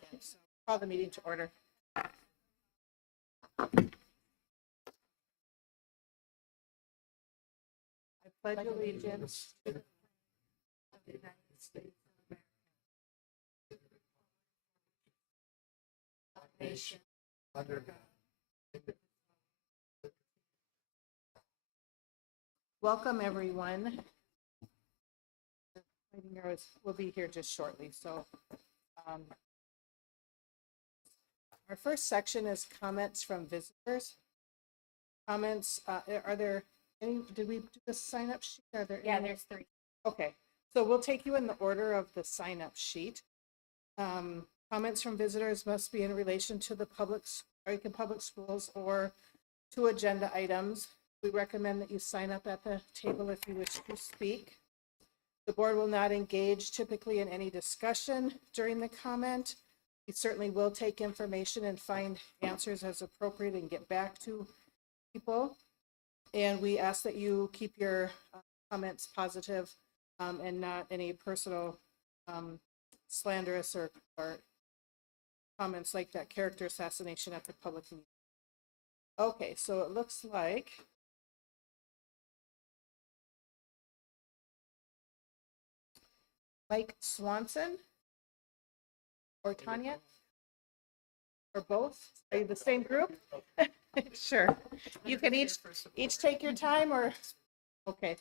second. So call the meeting to order. I pledge allegiance to the flag of the United States of America, a nation under God. Welcome, everyone. We'll be here just shortly. So our first section is comments from visitors. Comments, are there any, did we do the sign up sheet? Are there any? There's 3. Okay, so we'll take you in the order of the sign up sheet. Comments from visitors must be in relation to the Aiken Public Schools or to agenda items. We recommend that you sign up at the table if you wish to speak. The board will not engage typically in any discussion during the comment. We certainly will take information and find answers as appropriate and get back to people. And we ask that you keep your comments positive and not any personal slanderous or comments like that, character assassination at the public meeting. Okay, so it looks like Mike Swanson or Tanya or both? Are you the same group? Sure. You can each take your time, or okay,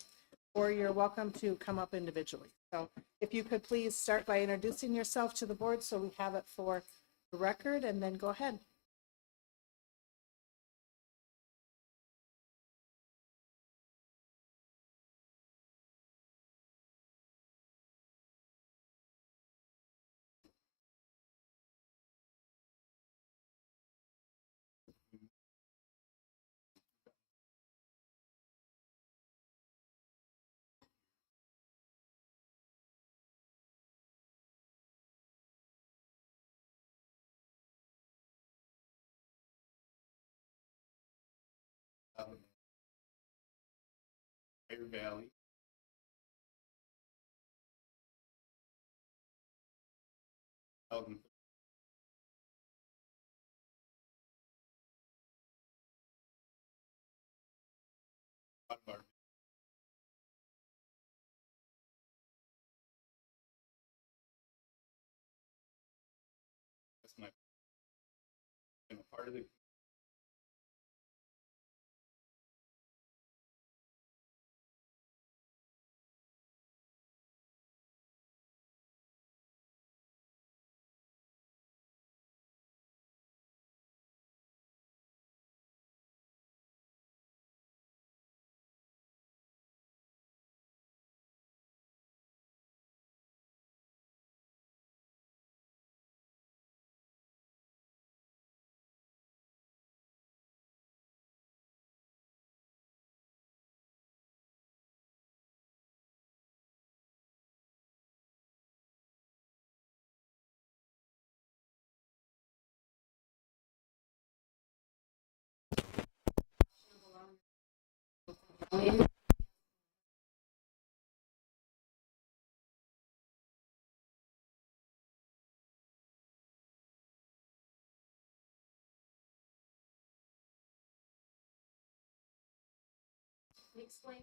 or you're welcome to come up individually. So if you could please start by introducing yourself to the board so we have it for the record, and then go ahead. Bear Valley. That's my. I'm a part of the. Explain.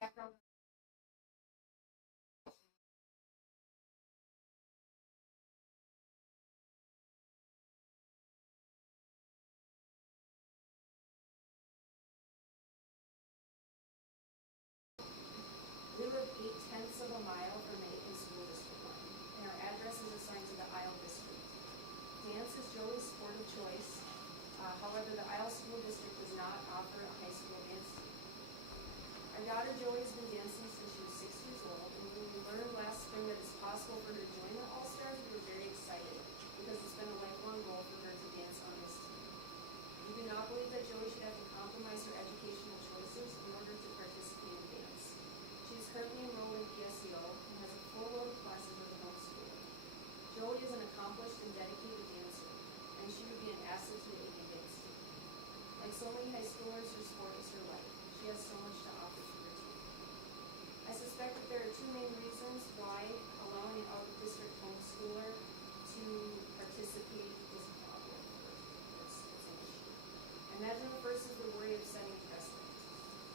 Background. daughter Joey has been dancing since she was 6 years old, and when we learned last spring that it's possible for her to join the All-Stars, we were very excited because it's been a lifelong goal for her to dance on this team. We do not believe that Joey should have to compromise her educational choices in order to participate in dance. She is currently enrolled in PSEO and has a full load of classes with a homeschooler. Joey is an accomplished and dedicated dancer, and she would be an asset to the Aiken dance team. Like so many high schoolers, her sport is her life. She has so much to offer to her team. I suspect that there are two main reasons why allowing an out-of-district homeschooler to participate is a problem for her. It's an issue. I imagine the first is the worry of setting precedent.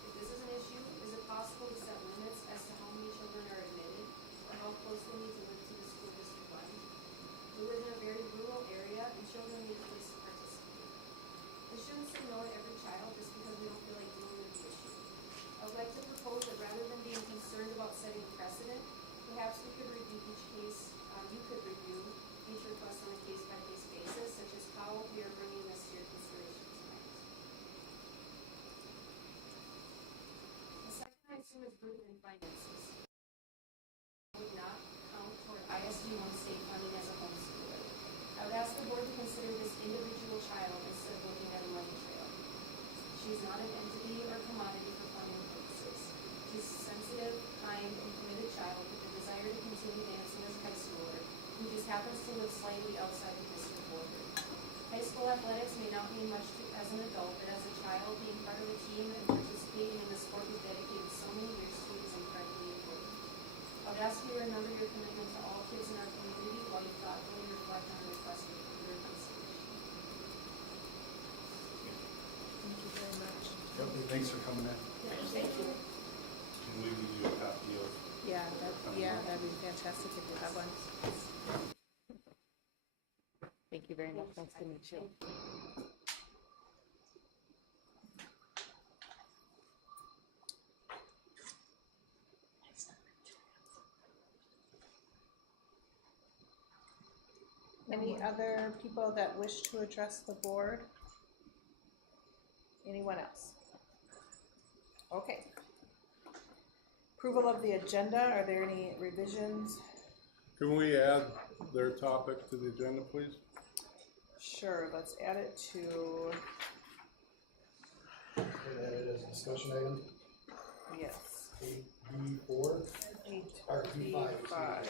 If this is an issue, is it possible to set limits as to how many children are admitted or how close they need to live to the school district line? We live in a very rural area and children need a place to participate. We shouldn't say no to every child just because we don't feel like dealing with the issue. I would like to propose that rather than being concerned about setting a precedent, perhaps we could review each case, you could review each request on a case-by-case basis, such as how we are bringing this to your consideration tonight. The second I assume is burden and finances. Would not count toward ISD1 state funding as a homeschooler. I would ask the board to consider this individual child instead of looking at a money trail. She is not an entity or commodity for funding purposes. She's a sensitive, kind, and committed child with a desire to continue dancing as a high schooler who just happens to live slightly outside the district border. High school athletics may not mean much to as an adult, but as a child, being part of a team and participating in the sport we've dedicated so many years to is incredibly important. I would ask you to remember your commitment to all kids in our community while you thoughtfully reflect on the request for further consideration. Thank you very much. Yep, thanks for coming in. Thank you. Can we give you a copy of? That'd be fantastic if you have one. Thank you very much. Nice to meet you. Any other people that wish to address the board? Anyone else? Okay. Approval of the agenda, are there any revisions? Can we add their topic to the agenda, please? Sure, let's add it to, Add it as a discussion item, yes, 8B4, or B5. 8B5.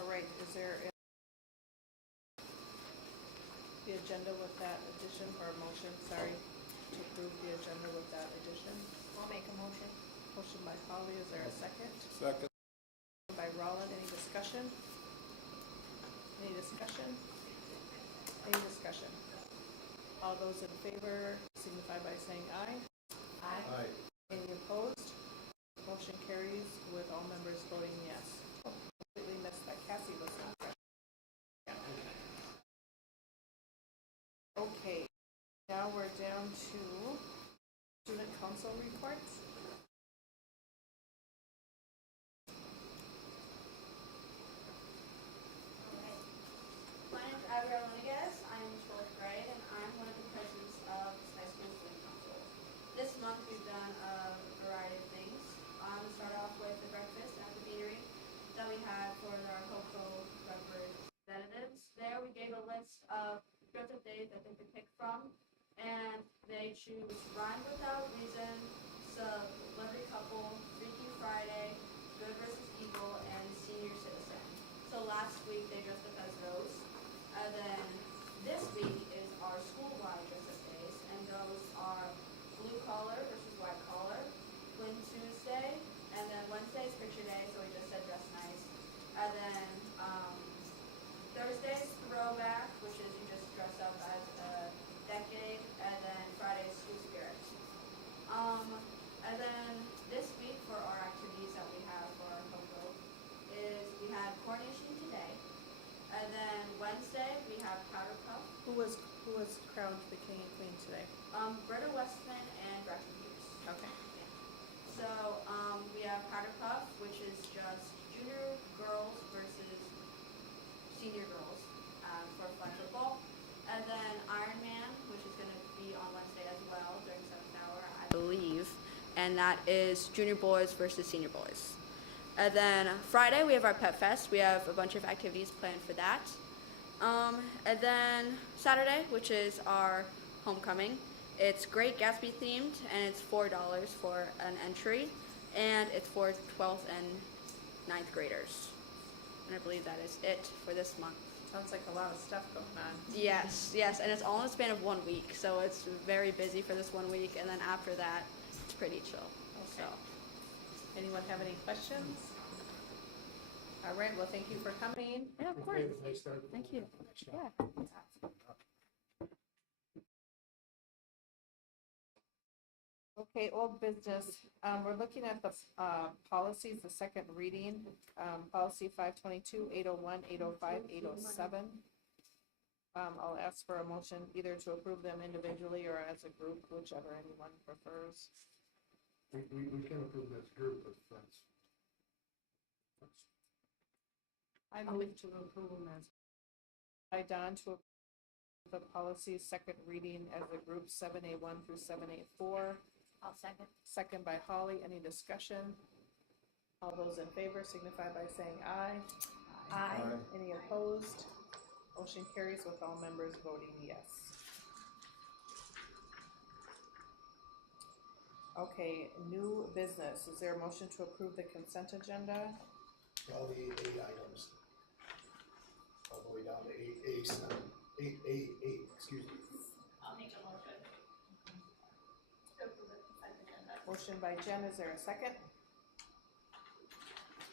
All right, is there the agenda with that addition, or a motion, sorry, to approve the agenda with that addition? I'll make a motion. Motion by Holly, is there a second? Second. By Roland, any discussion? Any discussion? Any discussion? All those in favor signify by saying aye. Aye. Aye. Any opposed? Motion carries with all members voting yes. Oh, completely missed that Cassie was not present. Okay, now we're down to student council reports. My name is Abigail Rodriguez. I'm in 12th grade, and I'm one of the presidents of the high school student council. This month, we've done a variety of things. We started off with the breakfast at the beanery that we had for our HOCO representatives. There, we gave a list of productive days that they could pick from, and they choose Rhyme Without Reason, Celebrity Couple, Freaky Friday, Good versus Evil, and Senior Citizen. So last week, they dressed up as Rose. And then this week is our school-wide dress-up days, and those are blue collar versus white collar, Twin Tuesday, and then Wednesday is picture day, so we just said dress nice. And then Thursday's throwback, which is you just dress up as a decade, and then Friday is school spirit. And then this week for our activities that we have for our COCO is we had coronation today. And then Wednesday, we have powder puff. Who was crowned the king and queen today? Britta Westman and Gretchen Hughes. Okay. So we have powder senior girls for flag football. And then Ironman, which is going to be on Wednesday as well during 7th hour, I believe. And that is junior boys versus senior boys. And then Friday, we have our Pet Fest. We have a bunch of activities planned for that. And then Saturday, which is our homecoming, it's Great Gatsby themed, and it's $4 for an entry, and it's for 12th and 9th graders. And I believe that is it for this month. Sounds like a lot of stuff going on. Yes, and it's all in a span of 1 week, so it's very busy for this 1 week, and then after that, it's pretty chill. Okay. Anyone have any questions? All right, well, thank you for coming. Yeah, of course. Nice start. Thank you. Yeah. Okay, old business, we're looking at the, policies, the second reading, policy 522, 801, 805, 807. I'll ask for a motion either to approve them individually or as a group, whichever anyone prefers. We can approve this group, but that's. I move to approve them as. By Don to approve the policies second reading as a group 7A1 through 7A4. I'll second. Second by Holly. Any discussion? All those in favor signify by saying aye. Aye. Any opposed? Motion carries with all members voting yes. Okay, new business. Is there a motion to approve the consent agenda? All the 8 items. All the way down to 8A7, 8A8, excuse me. I'll make a motion. To approve the consent agenda. Motion by Jen. Is there a second?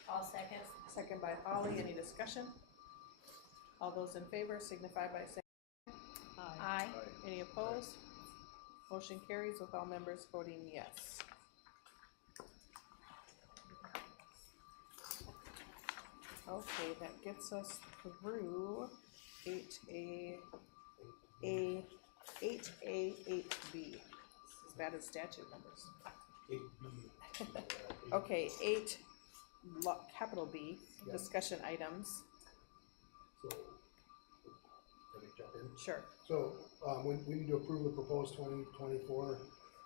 I'll second. Second by Holly. Any discussion? All those in favor signify by saying aye. Aye. Any opposed? Motion carries with all members voting yes. Okay, that gets us through 8A, 8B. As bad as statute numbers. 8B. Okay, capital B, Yeah. discussion items. So, can I jump in? Sure. So, we need to approve the proposed 2024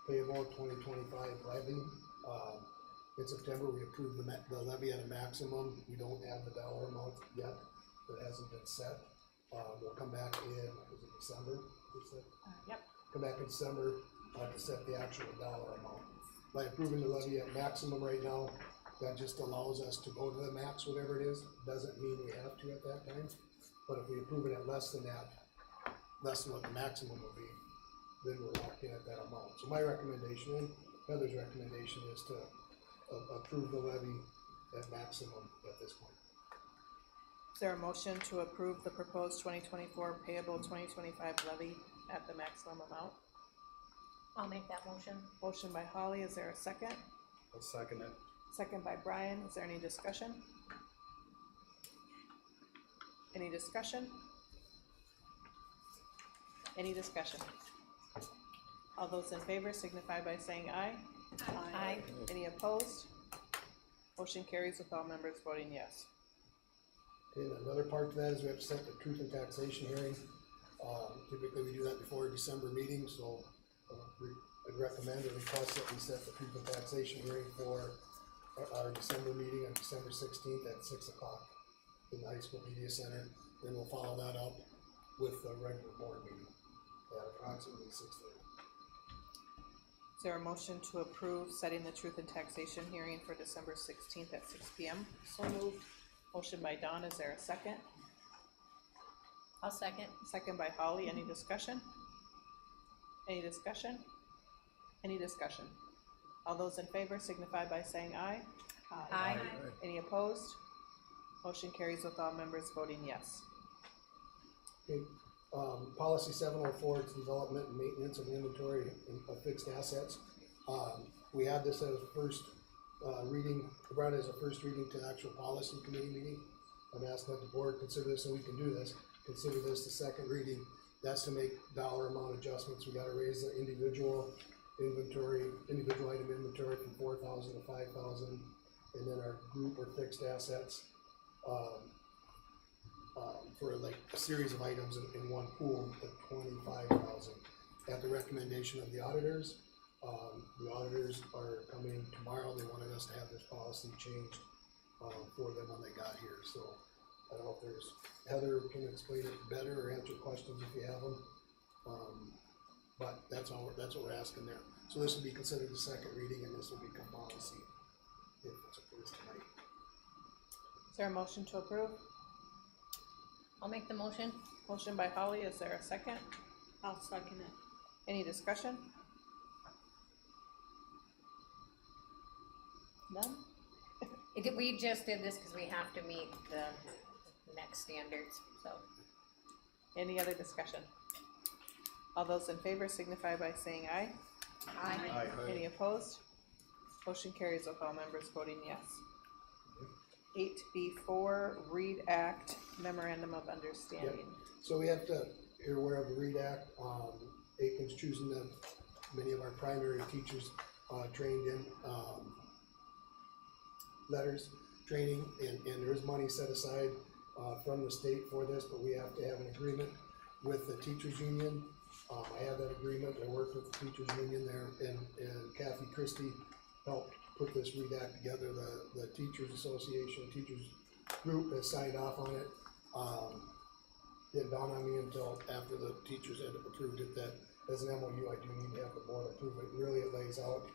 payable 2025 levy. In September, we approved the levy at a maximum. We don't have the dollar amount yet. That hasn't been set. We'll come back in, was it December? Yep. Come back in December, to set the actual dollar amount. By approving the levy at maximum right now, that just allows us to go to the max, whatever it is. Doesn't mean we have to at that time. But if we approve it at less than that, less than what the maximum will be, then we're locked in at that amount. So my recommendation, and Heather's recommendation, is to approve the levy at maximum at this point. Is there a motion to approve the proposed 2024 payable 2025 levy at the maximum amount? I'll make that motion. Motion by Holly. Is there a second? I'll second it. Second by Brian. Is there any discussion? Any discussion? Any discussion? All those in favor signify by saying aye. Aye. Any opposed? Motion carries with all members voting yes. Okay, and another part to that is we have to set the truth and taxation hearing. Typically, we do that before a December meeting, so I'd recommend or request that we set the truth and taxation hearing for our December meeting on December 16th at 6 o'clock in the high school media center. Then we'll follow that up with the regular board meeting at approximately 6:30. Is there a motion to approve setting the truth and taxation hearing for December 16th at 6 p.m.? So moved. Motion by Dawn. Is there a second? I'll second. Second by Holly. Any discussion? Any discussion? Any discussion? All those in favor signify by saying aye. Aye. Any opposed? Motion carries with all members voting yes. Okay, policy 704, it's development and maintenance of inventory of fixed assets. We had this as a first reading, brought it as a first reading to the actual policy committee meeting. I'm asking that the board consider this, and we can do this, consider this the second reading. That's to make dollar amount adjustments. We gotta raise the individual item inventory from 4,000 to 5,000, and then our group or fixed assets, for like a series of items in one pool at $25,000. At the recommendation of the auditors, the auditors are coming tomorrow. They wanted us to have this policy changed for them when they got here. So I don't know if there's, Heather can explain it better or answer questions if you have them. But that's what we're asking there. So this will be considered the second reading, and this will become policy if it's approved tonight. Is there a motion to approve? I'll make the motion. Motion by Holly, is there a second? I'll second it. Any discussion? None? We just did this because we have to meet the next standards, so. Any other discussion? All those in favor signify by saying aye. Aye. Any opposed? Motion carries with all members voting yes. 8B4, Read Act Memorandum of Understanding. So we have to, you're aware of the READ Act. Aiken's choosing them. Many of our primary teachers trained in letters training, and there is money set aside from the state for this, but we have to have an agreement with the teachers union. I have that agreement. I worked with the teachers union there, and Kathy Christie helped put this READ Act together. The Teachers Association, teachers group has signed off on it. Didn't dawn on me until after the teachers had approved it that as an MOU, I do need to have the board approve it. Really, it lays out,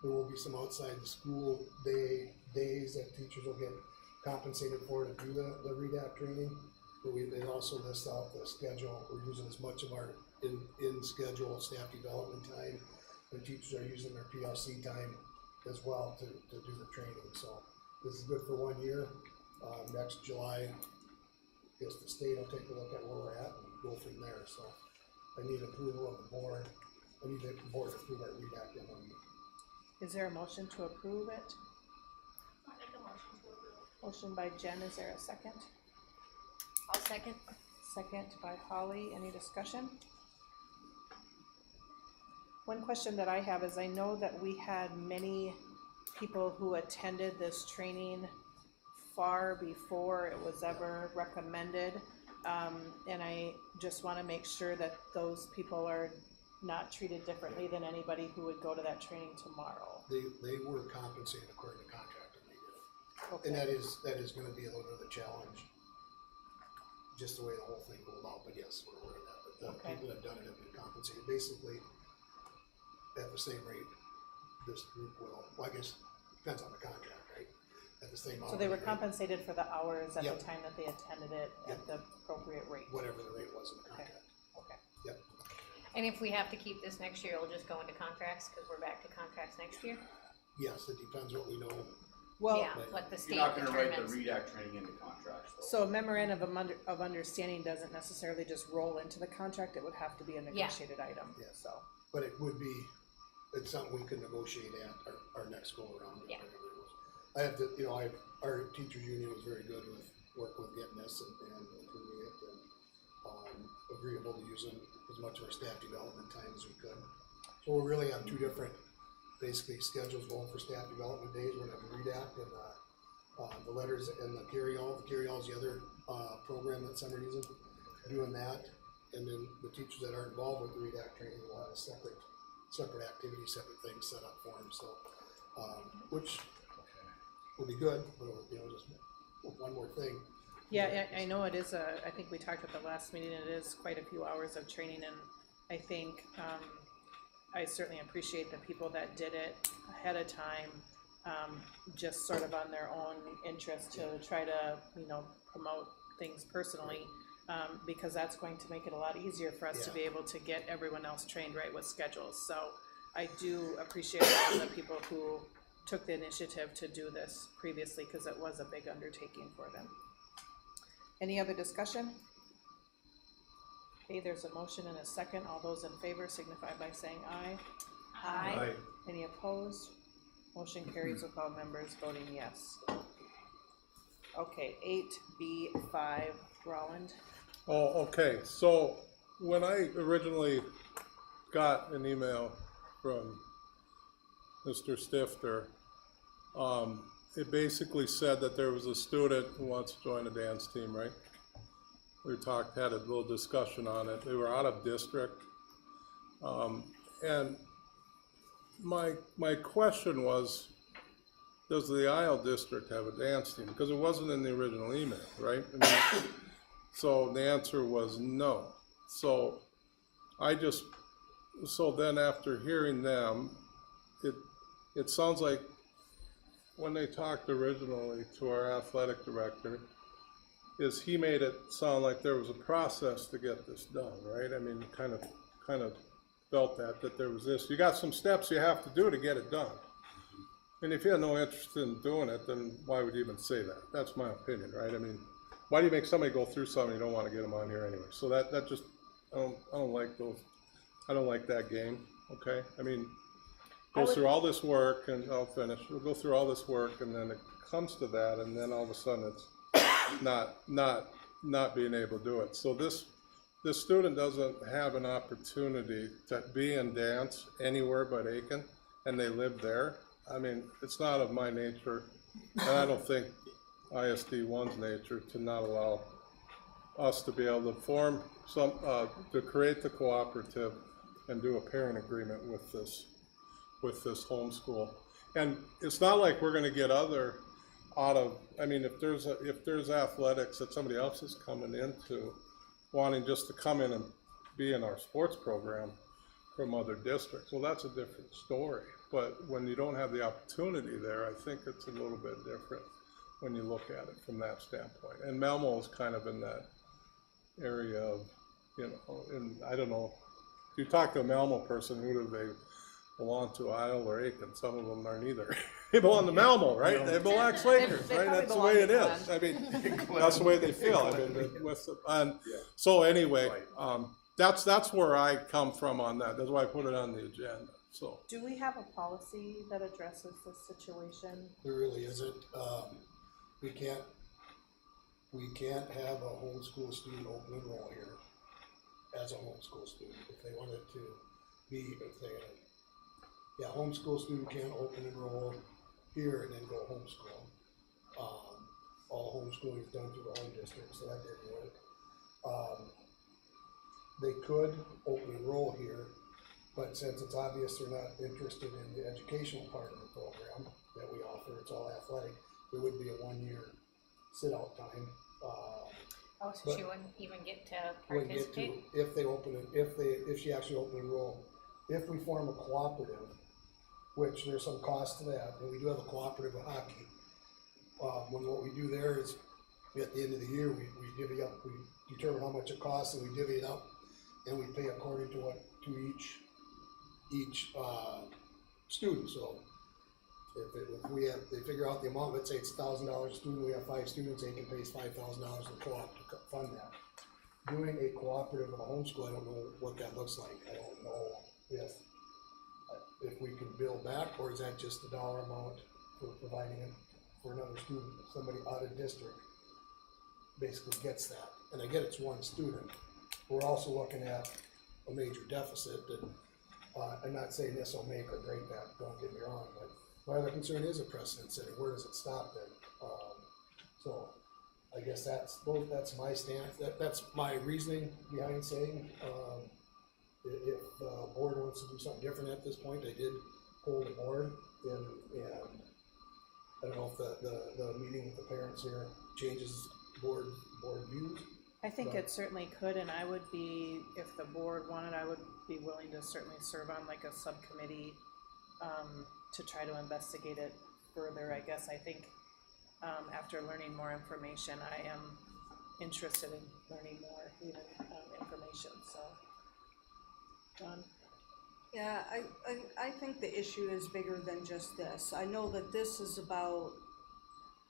there will be some outside the school days that teachers will get compensated for to do the READ Act training. But it also lists out the schedule. We're using as much of our in schedule staff development time, and teachers are using their PLC time as well to do the training. So this is good for 1 year. Next July, I guess the state will take a look at where we're at and go from there. So I need approval of the board. I need the board to approve our READ Act MOU. Is there a motion to approve it? I'll make a motion to approve. Motion by Jen, is there a second? I'll second. Second by Holly, any discussion? One question that I have is I know that we had many people who attended this training far before it was ever recommended. And I just want to make sure that those people are not treated differently than anybody who would go to that training tomorrow. They were compensated according to contract and they did it. Okay. And that is gonna be a little bit of a challenge, just the way the whole thing rolled out, but yes, we're aware of that. But the Okay. people that have done it have been compensated basically at the same rate this group will, well, I guess, depends on the contract, right? At the same. So they were hourly rate, compensated for the hours at the Yep. time that they attended it at Yep. the appropriate rate? whatever the rate was in the contract. Okay. Yep. And if we have to keep this next year, it'll just go into contracts because we're back to contracts next year? Yes, it depends what we know. Well, Yeah, what the state You're not gonna write the determines. READ Act training into contracts, though. so a memorandum of understanding doesn't necessarily just roll into the contract, it would have to be a negotiated item, Yeah. so. But it would be, it's something we could negotiate at our next go around. Yeah. I have to, our teachers union was very good with working with getting this and improving it and, agreeable to using as much of our staff development time as we could. So we really have two different, basically schedules going for staff development days. We're gonna have the READ Act and, the letters and the carry-all. The carry-all is the other, program that some are using, doing that. And then the teachers that are involved with the READ Act training will have a separate activity, separate things set up for them, so, which will be good, but, just one more thing. Yeah, I know it is I think we talked at the last meeting, it is quite a few hours of training, and I think, I certainly appreciate the people that did it ahead of time, just sort of on their own interest to try to, promote things personally, because that's going to make it a lot easier for us to Yeah. be able to get everyone else trained right with schedules. So I do appreciate all of the people who took the initiative to do this previously, because it was a big undertaking for them. Any other discussion? Okay, there's a motion and a second. All those in favor signify by saying aye. Aye. Any opposed? Motion carries with all members voting yes. Okay, 8B5, Roland. Oh, okay, so when I originally got an email from Mr. Stifter, it basically said that there was a student who wants to join a dance team, right? We had a little discussion on it. They were out of district. And my question was, does the Isle district have a dance team? Because it wasn't in the original email, right? I mean, so the answer was no. So then after hearing them, it sounds like when they talked originally to our athletic director, is he made it sound like there was a process to get this done, right? I mean, kind of felt that there was this. You got some steps you have to do to get it done. And if you had no interest in doing it, then why would you even say that? That's my opinion, right? I mean, why do you make somebody go through something you don't want to get them on here anyway? So that just, I don't like those. I don't like that game. Okay, I mean, goes through all this work, and I'll finish. We'll go through all this work, and then it comes to that, and then all of a sudden it's not being able to do it. So this student doesn't have an opportunity to be in dance anywhere but Aiken, and they live there. I mean, it's not of my nature, and I don't think ISD1's nature to not allow us to be able to form to create the cooperative and do a parent agreement with this homeschool. And it's not like we're gonna get I mean, if there's athletics that somebody else is coming into, wanting just to come in and be in our sports program from other districts, well, that's a different story. But when you don't have the opportunity there, I think it's a little bit different when you look at it from that standpoint. And Malmo is kind of in that area of, and I don't know, if you talk to a Malmo person, who do they belong to, Isle or Aiken? Some of them aren't either. They belong to Malmo, right? They belong to Lakers, right? That's the way it is. I mean, that's the way they feel. I mean, so anyway, that's where I come from on that. That's why I put it on the agenda. So. Do we have a policy that addresses this situation? There really isn't. We can't have a homeschool student open enroll here as a homeschool student. If they wanted to be, homeschool student can't open enroll here and then go homeschool. All homeschooling is done through the home district, so that didn't work. They could open enroll here, but since it's obvious they're not interested in the educational part of the program that we offer, it's all athletic, there would be a 1-year sit-out time. Oh, so she wouldn't even get to participate? If she actually open enroll. If we form a cooperative, which there's some cost to that, and we do have a cooperative with hockey. What we do there is, at the end of the year, we divvy up, we determine how much it costs, and we divvy it up, and we pay according to each student. So if they figure out the amount, let's say it's $1,000 a student, we have 5 students, they can pay us $5,000 in the co-op to fund that. Doing a cooperative with a homeschool, I don't know what that looks like. I don't know if we can bill back, or is that just the dollar amount for providing it for another student? Somebody out of district basically gets that, and I get it's one student. We're also looking at a major deficit, and I'm not saying this will make or break that, don't get me wrong, but my other concern is a precedent setting. Where does it stop then? So I guess that's my stance. That's my reasoning behind saying, if the board wants to do something different at this point, I did hold a board, and I don't know if the meeting with the parents here changes board views. I think it certainly could, and I would be, if the board wanted, I would be willing to certainly serve on like a subcommittee to try to investigate it further. I guess I think after learning more information, I am interested in learning more even information. So, John? Yeah, I think the issue is bigger than just this. I know that this is about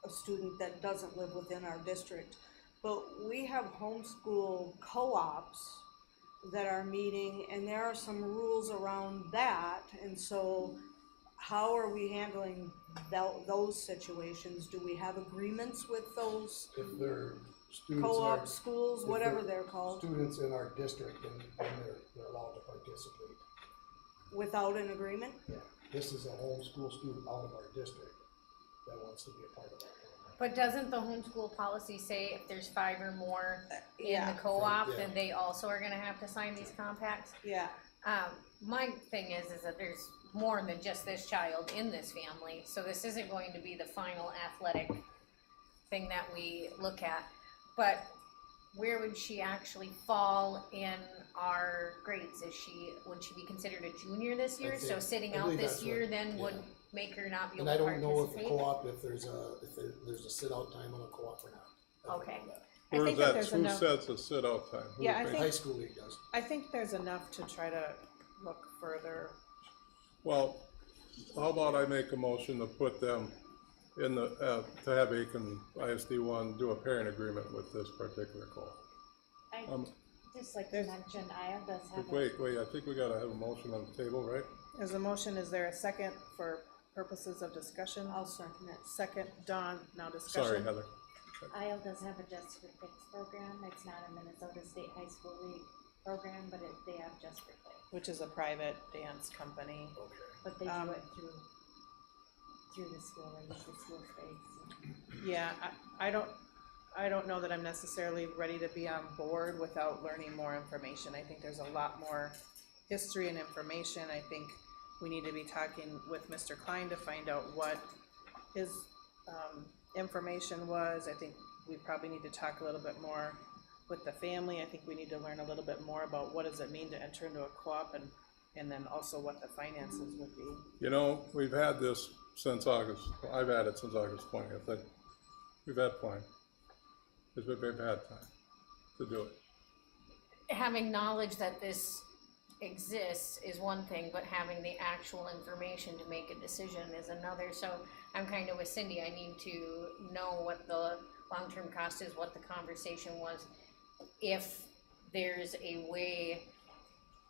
a student that doesn't live within our district, but we have homeschool co-ops that are meeting, and there are some rules around that, and so how are we handling those situations? Do we have agreements with those If they're students co-op schools, if whatever they're they're called, students in our district, and they're allowed to participate. without an agreement? Yeah, this is a homeschool student out of our district. that wants to be a part of that program. But doesn't the homeschool policy say if there's 5 or more in Yeah. the co-op, Yeah. then they also are gonna have to sign these compacts? Yeah, My thing is that there's more than just this child in this family, so this isn't going to be the final athletic thing that we look at. But where would she actually fall in our grades? Would she be considered a junior this year? So think- sitting I out believe this that's year what- then would yeah. make her not be And able I to don't know if the participate? co-op, if there's a sit-out time on a co-op or not. I don't Okay. know that. I Where think is that that, there's who enough- sets the sit-out time? Who Yeah, I pays? think- High school league does. I think there's enough to try to look further. Well, how about I make a motion to put them in the, to have Aiken ISD1 do a pairing agreement with this particular co-op. I'd just like to mention, IO does have a, Wait, I think we gotta have a motion on the table, right? As a motion, is there a second for purposes of discussion? I'll second it. Second, Dawn, now Sorry, discussion. Heather. IO does have a Just for Kicks program. It's not a Minnesota State High School League program, but they have Just for Kicks. Which is a private dance company. Okay. But they Um, do it through the school, they use the school space. Yeah, I don't know that I'm necessarily ready to be on board without learning more information. I think there's a lot more history and information. I think we need to be talking with Mr. Klein to find out what his, information was. I think we probably need to talk a little bit more with the family. I think we need to learn a little bit more about what does it mean to enter into a co-op and then also what the finances would be. You know, we've had this since August, I've had it since August 20th, and we've had plenty. Because we've had time to do it. Having knowledge that this exists is one thing, but having the actual information to make a decision is another. So I'm kind of with Cindy. I need to know what the long-term cost is, what the conversation was. If there's a way,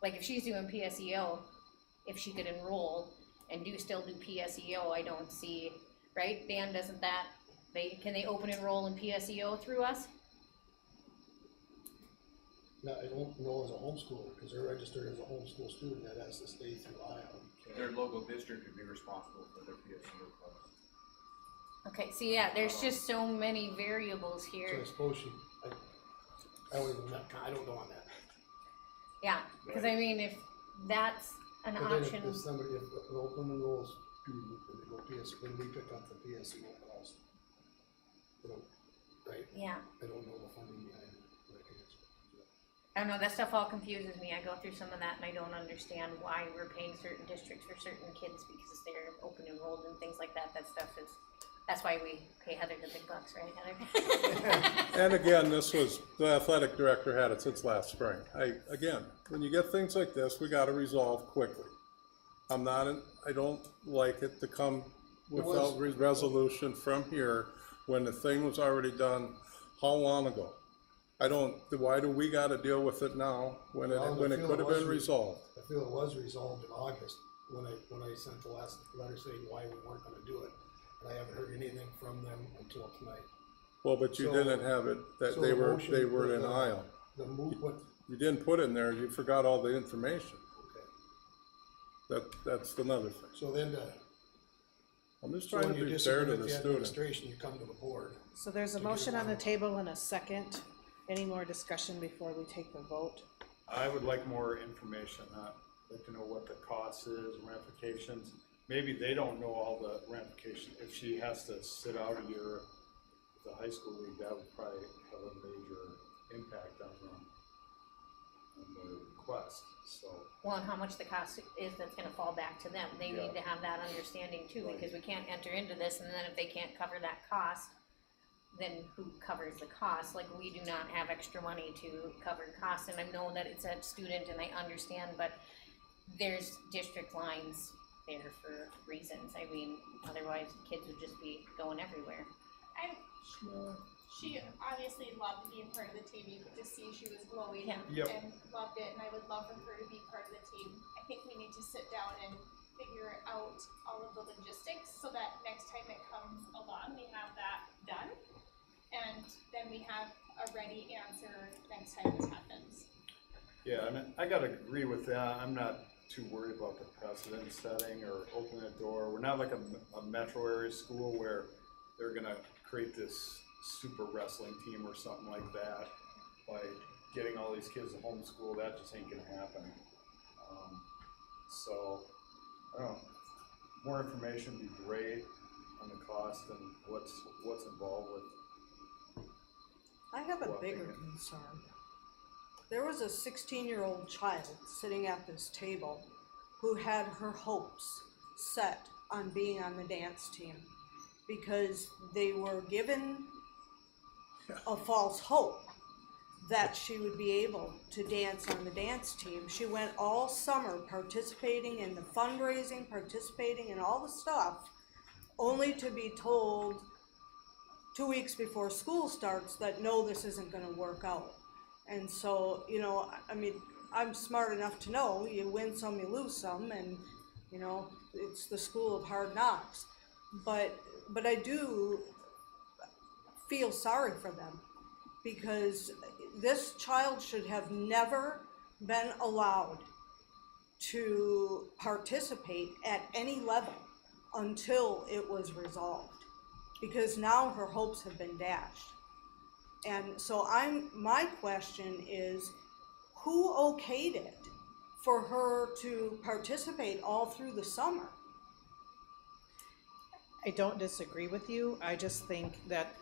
like if she's doing PSEO, if she could enroll and still do PSEO, I don't see, right? Dan, doesn't that, can they open enroll in PSEO through us? No, I don't know as a homeschooler, because they're registered as a homeschool student, that has to stay through IO. Their local district would be responsible for their PSU costs. Okay, so yeah, there's just so many variables So here. I suppose I don't even, I don't know on that. Yeah, because I mean, if that's an But then option, if somebody, if an open enrolls student, and they go when we pick up the PSEO cost, they don't, right, yeah. I don't know the funding behind it, but I can answer. I don't know, that stuff all confuses me. I go through some of that and I don't understand why we're paying certain districts for certain kids because they're open enrolled and things like that. That stuff is, that's why we pay Heather the big bucks, right, Heather? And again, the athletic director had it since last spring. Again, when you get things like this, we gotta resolve quickly. I don't like it to come without resolution from here when the thing was already done how long ago? Why do we gotta deal with it now when it could have been resolved? I feel it was resolved in August, when I sent the last letter saying why we weren't gonna do it. And I haven't heard anything from them until tonight. Well, but you So- didn't have it, that so they the were motion- in aisle. The move, what, You didn't put in there, you forgot all the information. okay, That's another thing. so then, I'm just so trying when to you be fair disagree to with the the student. administration, you come to the board. So there's a To get motion on the along. table and a second. Any more discussion before we take the vote? I would like more information, like to know what the cost is, ramifications. Maybe they don't know all the ramifications. If she has to sit out a year with the high school league, that would probably have a major impact on the request, so. Well, and how much the cost is that's gonna fall back to them. They need to have that understanding too, Right. because we can't enter into this and then if they can't cover that cost, then who covers the cost? Like, we do not have extra money to cover costs, and I know that it's a student and I understand, but there's district lines there for reasons. I mean, otherwise kids would just be going everywhere. She obviously loved being part of the team. You could just see she was glowing Yeah. Yep. and loved it, and I would love for her to be part of the team. I think we need to sit down and figure out all of the logistics so that next time it comes along, we have that done. And then we have a ready answer next time this happens. Yeah, and I gotta agree with that. I'm not too worried about the precedent setting or opening the door. We're not like a metro area school where they're gonna create this super wrestling team or something like that by getting all these kids to homeschool. That just ain't gonna happen. So, I don't know, more information would be great on the cost and what's involved with. I have a Well, bigger thinking. concern. There was a 16-year-old child sitting at this table who had her hopes set on being on the dance team because they were given a false hope that she would be able to dance on the dance team. She went all summer participating in the fundraising, participating in all the stuff, only to be told 2 weeks before school starts that no, this isn't going to work out. And so, you know, I mean, I'm smart enough to know you win some, you lose some, and, you know, it's the school of hard knocks. But I do feel sorry for them because this child should have never been allowed to participate at any level until it was resolved, because now her hopes have been dashed. And so my question is, who okayed it for her to participate all through the summer? I don't disagree with you. I just think that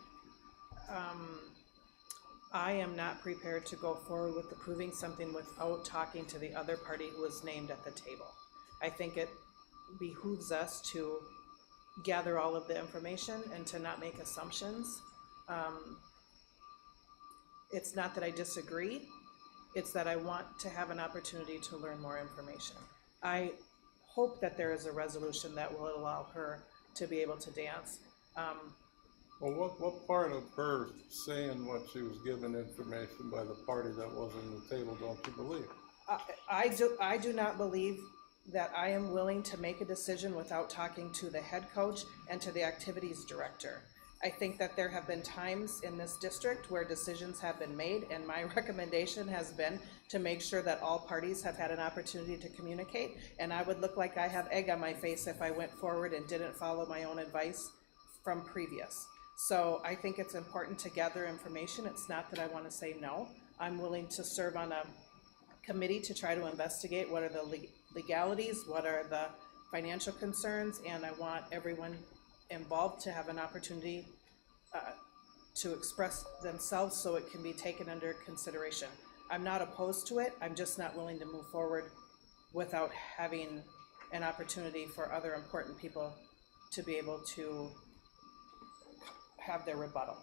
I am not prepared to go forward with approving something without talking to the other party who was named at the table. I think it behooves us to gather all of the information and to not make assumptions. It's not that I disagree, it's that I want to have an opportunity to learn more information. I hope that there is a resolution that will allow her to be able to dance. Well, what part of her saying what she was given information by the party that wasn't on the table don't you believe? I do not believe that I am willing to make a decision without talking to the head coach and to the activities director. I think that there have been times in this district where decisions have been made, and my recommendation has been to make sure that all parties have had an opportunity to communicate, and I would look like I have egg on my face if I went forward and didn't follow my own advice from previous. So I think it's important to gather information. It's not that I want to say no. I'm willing to serve on a committee to try to investigate what are the legalities, what are the financial concerns, and I want everyone involved to have an opportunity to express themselves so it can be taken under consideration. I'm not opposed to it. I'm just not willing to move forward without having an opportunity for other important people to be able to have their rebuttal.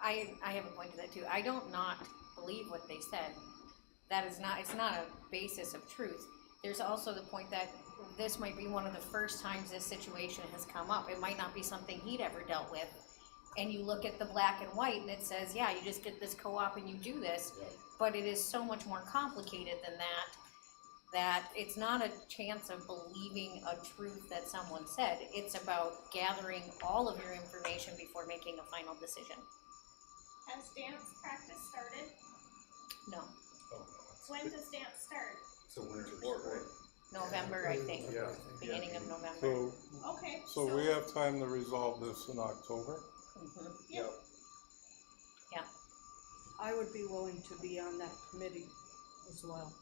I have a point to that too. I don't not believe what they said. It's not a basis of truth. There's also the point that this might be one of the first times this situation has come up. It might not be something he'd ever dealt with. And you look at the black and white and it says, yeah, you just get this co-op and you do this. Yeah. But it is so much more complicated than that it's not a chance of believing a truth that someone said. It's about gathering all of your information before making a final decision. Has dance practice started? No. When does dance start? It's a winter sport, right? November, I think. Yeah. Beginning of November. Okay. So we have time to resolve this in October? Mhm. Yep. Yeah. I would be willing to be on that committee as well.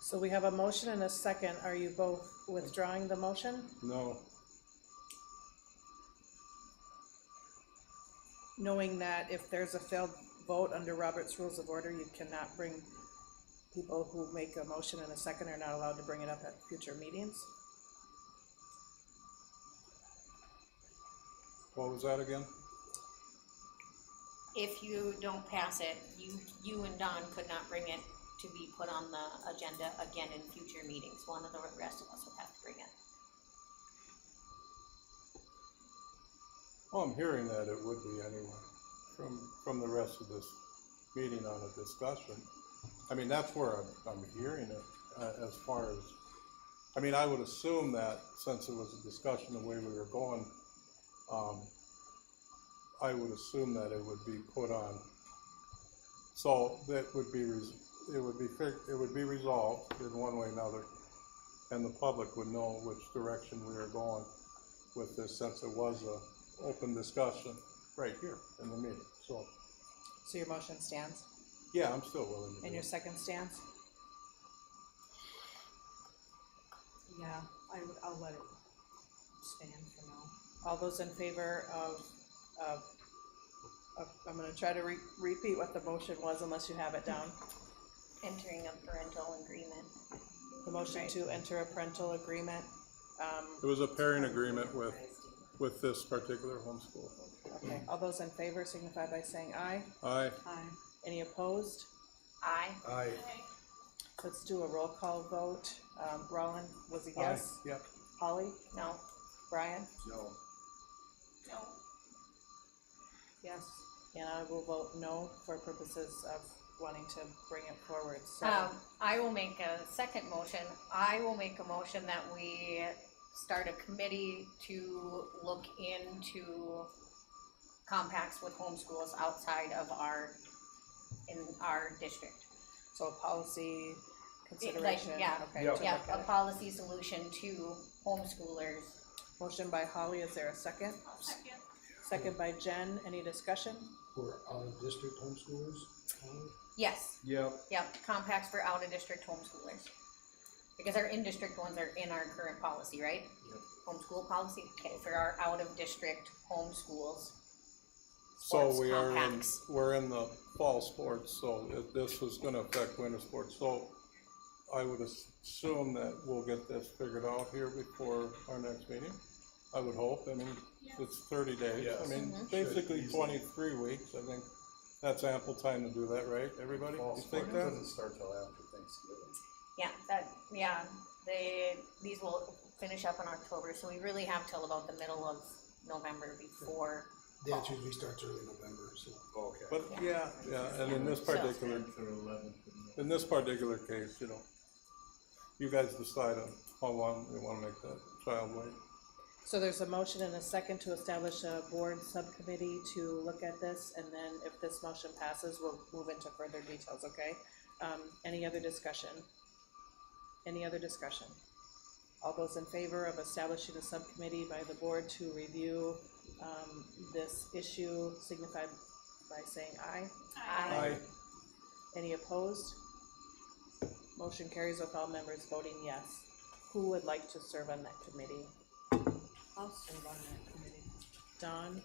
So we have a motion and a second. Are you both withdrawing the motion? No. Knowing that if there's a failed vote under Robert's Rules of Order, you cannot bring people who make a motion and a second are not allowed to bring it up at future meetings. What was that again? If you don't pass it, you and Don could not bring it to be put on the agenda again in future meetings. One of the rest of us would have to bring it. Well, I'm hearing that it would be anyway, from the rest of this meeting on a discussion. I mean, that's where I'm hearing it, as far as, I mean, I would assume that since it was a discussion the way we were going, I would assume that it would be put on, so that would be it would be resolved in one way or another, and the public would know which direction we are going with this, since it was a open discussion right here in the meeting, so, So your motion stands, yeah, I'm still willing to and do your it. second stands? Yeah, I'll let it stand for now. All those in favor of, I'm gonna try to repeat what the motion was unless you have it down. Entering a parental agreement. The motion to enter a parental agreement, It was a pairing agreement with this particular homeschool. okay, all those in favor signify by saying aye. Aye. Aye. Any opposed? Aye. Aye. Let's do a roll call vote. Roland was a yes. Aye, yep. Holly? No. Brian? No. No. Yes. And I will vote no for purposes of wanting to bring it forward, so. I will make a second motion. I will make a motion that we start a committee to look into compacts with homeschools outside of in our district. So a policy consideration, yeah. okay. Yep. to Yeah, look at a it. policy solution to homeschoolers. Motion by Holly, is there a second? I'll second. Second by Jen, any discussion? For out-of-district homeschoolers, Yes, Yep. yep, compacts for out-of-district homeschoolers. Because our in-district ones are in our current policy, right? Yep. Homeschool policy, okay, for our out-of-district homeschools. So sports we're in the fall sports, so this was gonna affect winter sports, so I would assume that we'll get this figured out here before our next meeting. I would hope, I mean, it's 30 days, I Yes. mean, Mhm. basically Should easily. 23 weeks, I think that's ample time to do that, right, everybody? Fall You think sport that? doesn't start till after Thanksgiving. Yeah, these will finish up in October, so we really have till about the middle of November before. dance usually starts early November, so. Okay. But, yeah, and in this So- particular, in this particular case, you know, you guys decide on how long you wanna make that child wait. So there's a motion and a second to establish a board subcommittee to look at this, and then if this motion passes, we'll move into further details, okay? Any other discussion? Any other discussion? All those in favor of establishing a subcommittee by the board to review, this issue signify by saying aye. Aye. Any opposed? Motion carries with all members voting yes. Who would like to serve on that committee? I'll serve on that committee. Dawn?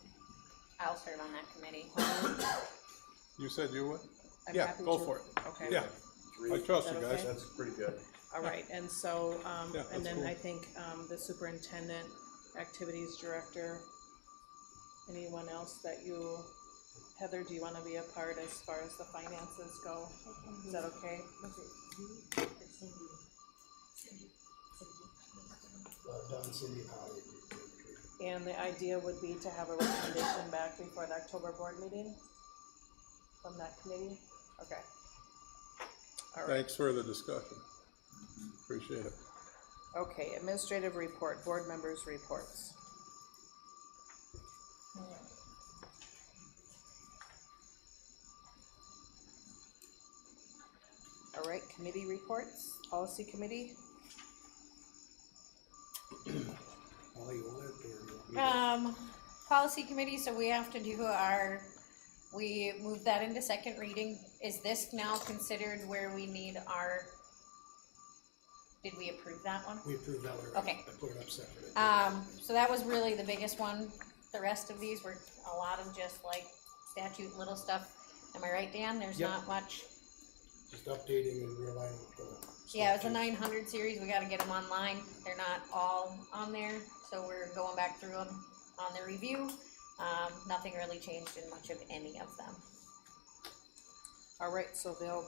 I'll serve on that committee. You said you would? I'm Yeah, happy go to- for it. Okay. Yeah, I trust you Is that guys. okay? That's pretty good. All right, and so, Yeah, and that's then cool. I think, the superintendent, activities director, anyone else that you, Heather, do you wanna be a part as far as the finances go? Is that okay? Don, Cindy, and Holly. And the idea would be to have a recommendation back before the October board meeting from that committee? Okay. All right, Thanks for the discussion. Appreciate it. okay, administrative report, board members' reports. All right, committee reports, policy committee, Holly, you want it, or you want me to? Policy committee, so we have to do we moved that into second reading. Is this now considered where we need did we approve that one? We approved that one already. Okay. I put it up separate. So that was really the biggest one. The rest of these were a lot of just like statute little stuff. Am I right, Dan? There's Yep. not much. Just updating and realigning with the. Yeah, it's a statutes. 900 series. We gotta get them online. They're not all on there, so we're going back through them on the review. Nothing really changed in much of any of them. all right, so they'll,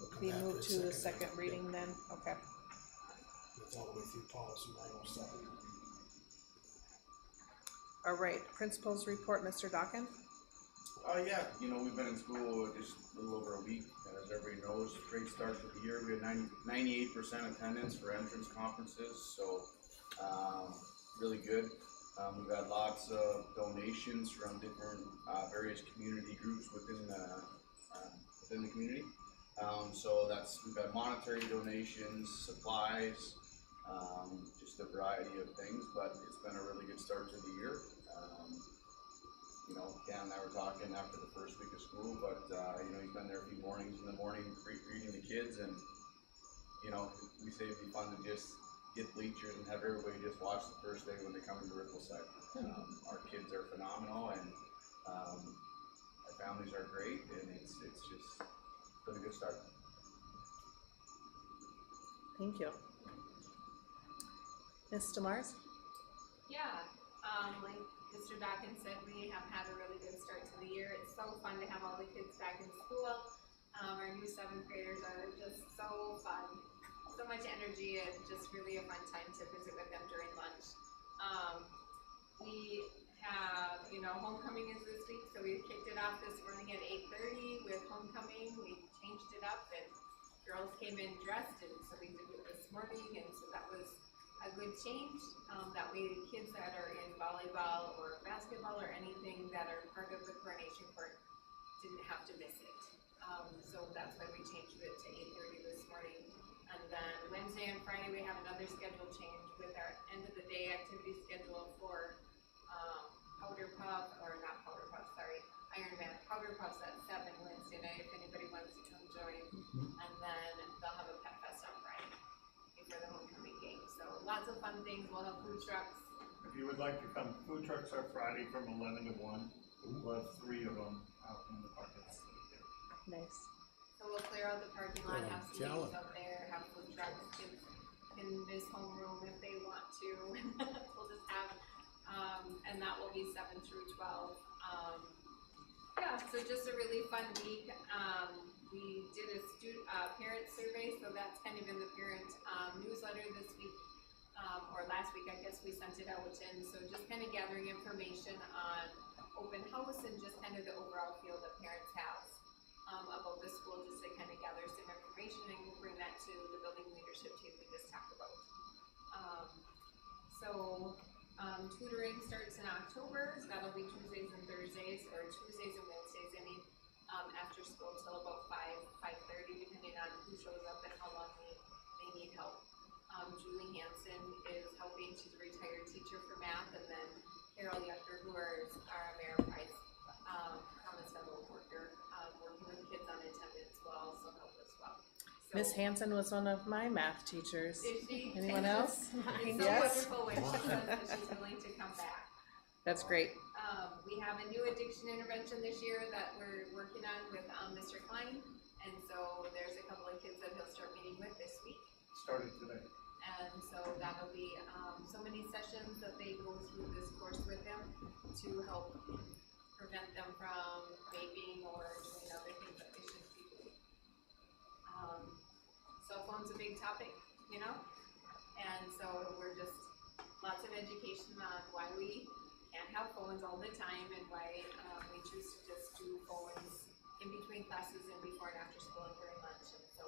We'll come be back for moved a to the second second reading then, okay. It's all the way through policy 907. All right, principals report, Mr. Dawkins? Yeah, we've been in school just a little over a week, and as everybody knows, great start to the year. We had 98% attendance for entrance conferences, so, really good. We've had lots of donations from different, various community groups within the community. So we've got monetary donations, supplies, just a variety of things, but it's been a really good start to the year. You know, Dan and I were talking after the first week of school, but, you know, he's been there a few mornings in the morning reading the kids, and, you know, we say it'd be fun to just get bleachers and have everybody just watch the first day when they come into Rippleside. Our kids are phenomenal, and our families are great, and it's just been a good start. Thank you. Ms. Demars? Yeah, like Mr. Dawkins said, we have had a really good start to the year. It's so fun to have all the kids back in school. Our new 7th graders are just so fun. So much energy, and just really a fun time to visit with them during lunch. We have, you know, homecoming is this week, so we kicked it off this morning at 8:30 with homecoming. We changed it up, and girls came in dressed, and so we did it this morning, and so that was a good change. That way the kids that are in volleyball or basketball or anything that are part of the coronation court didn't have to miss it. So that's why we changed it to 8:30 this morning. And then Wednesday and Friday we have another schedule change with our end of the day activity schedule for powder puff, or not powder puff, sorry, Ironman powder puffs at 7 Wednesday night if anybody wants to come join. And then they'll have a pet fest on Friday for the homecoming game. So lots of fun things. We'll have food trucks. If you would like to come, food trucks are Friday from 11 to 1. We'll have 3 of them out in the parking lot. Nice. So we'll clear out the parking lot, have some games out there, have food trucks, kids can miss homeroom if they want to. We'll just have, and that will be 7 through 12. Yeah, so just a really fun week. We did a parent survey, so that's kind of in the parent newsletter this week, or last week, I guess we sent it out. And so just kind of gathering information on open house and just kind of the overall feel that parents have about the school, just to kind of gather some information, and we'll bring that to the building leadership team we just talked about. Tutoring starts in October, so that'll be Tuesdays and Thursdays, or Tuesdays and Wednesdays, I mean, after school till about 5:30, depending on who shows up and how long they need help. Julie Hansen is helping, she's a retired teacher for math, and then Carol Yucker, who is our Ameriprise Promise Fellow worker, working with kids on attendance will also help as well. So, Miss Hansen was one of my math teachers. is she? Anyone else? It's so Yes. wonderful when she says that she's willing to come back. That's great. We have a new addiction intervention this year that we're working on with Mr. Klein, and so there's a couple of kids that he'll start meeting with this week. Started today. And so that'll be so many sessions that they go through this course with him to help prevent them from vaping or doing other things that they shouldn't be doing. Cell phone's a big topic, you know, and so we're just lots of education on why we can't have phones all the time, and why we choose to just do phones in between classes and before and after school and during lunch. And so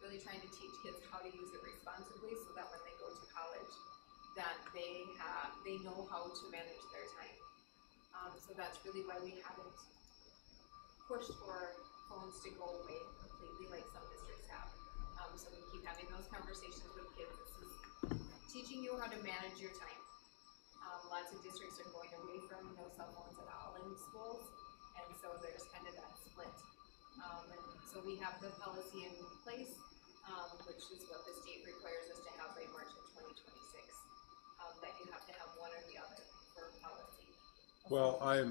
really trying to teach kids how to use it responsibly, so that when they go to college, that they know how to manage their time. So that's really why we haven't pushed for phones to go away completely like some districts have. So we keep having those conversations with kids. This is teaching you how to manage your time. Lots of districts are going away from no cell phones at all in schools, and so there's kind of that split. And so we have the policy in place, which is what the state requires us to have by March of 2026, that you have to have one or the other for policy. Well, I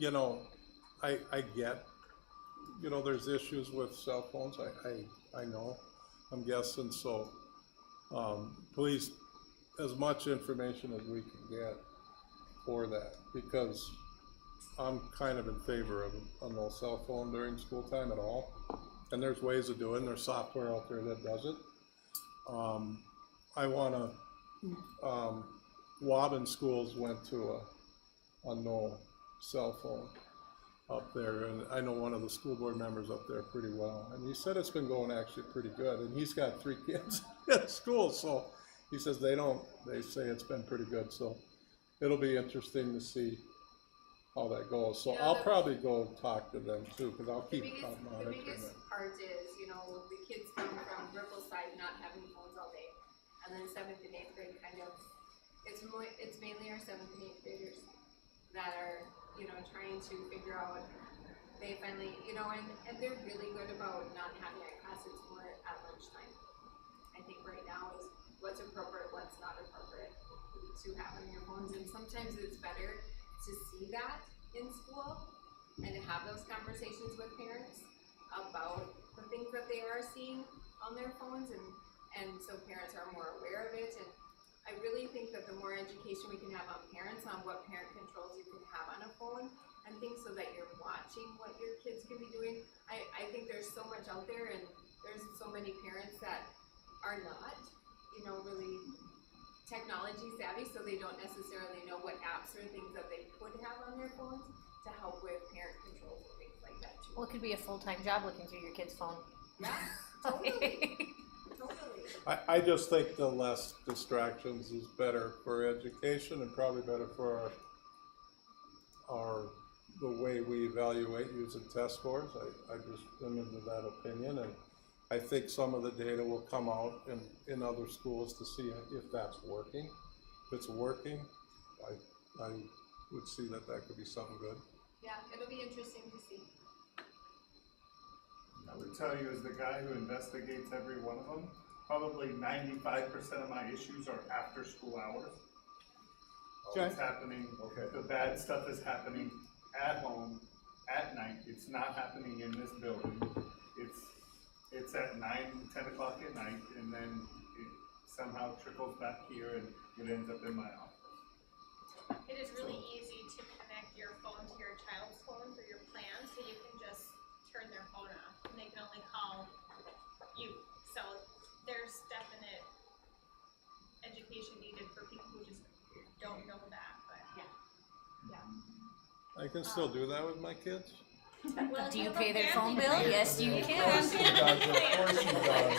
get, there's issues with cell phones, I know, I'm guessing, so, please, as much information as we can get for that, because I'm kind of in favor of a no cell phone during school time at all, and there's ways of doing, there's software out there that does it. Wobbin schools went to a no cell phone up there, and I know one of the school board members up there pretty well, and he said it's been going actually pretty good, and he's got 3 kids at school, so he says they say it's been pretty good, so it'll be interesting to see how that goes. So I'll probably go talk to them too, because I'll keep monitoring The biggest it. part is, kids come from Rippleside not having phones all day. And then 7th and 8th grade it's mainly our 7th and 8th graders that are, trying to figure out, they finally, and they're really good about not having a class, it's more at lunchtime. I think right now is what's appropriate, what's not appropriate to have on your phones, and sometimes it's better to see that in school and to have those conversations with parents about the things that they are seeing on their phones, and so parents are more aware of it. And I really think that the more education we can have on parents on what parent controls you can have on a phone and things, so that you're watching what your kids can be doing. I think there's so much out there, and there's so many parents that are not, really technology savvy, so they don't necessarily know what apps or things that they could have on their phones to help with parent controls and things like that too. Well, it could be a full-time job looking through your kid's phone. Yeah, totally. Totally. I just think the less distractions is better for education and probably better for the way we evaluate using test scores. I just am into that opinion, and I think some of the data will come out in other schools to see if that's working. If it's working, I would see that could be something good. Yeah, it'll be interesting to see. I would tell you, as the guy who investigates every one of them, probably 95% of my issues are after school hours. Okay. It's happening, the bad stuff is happening at home, at night. It's not happening in this building. It's at 9, 10 o'clock at night, and then it somehow trickles back here and it ends up in my office. It is really easy to connect your phone to your child's phone for your plan, so you can just turn their phone off, and they can only call you. So there's definite education needed for people who just don't know that, but yeah. I can still do that with my kids. Well, Do you have a pay their phone family bill? plan. Yes, you Of can. course he does, of course he does.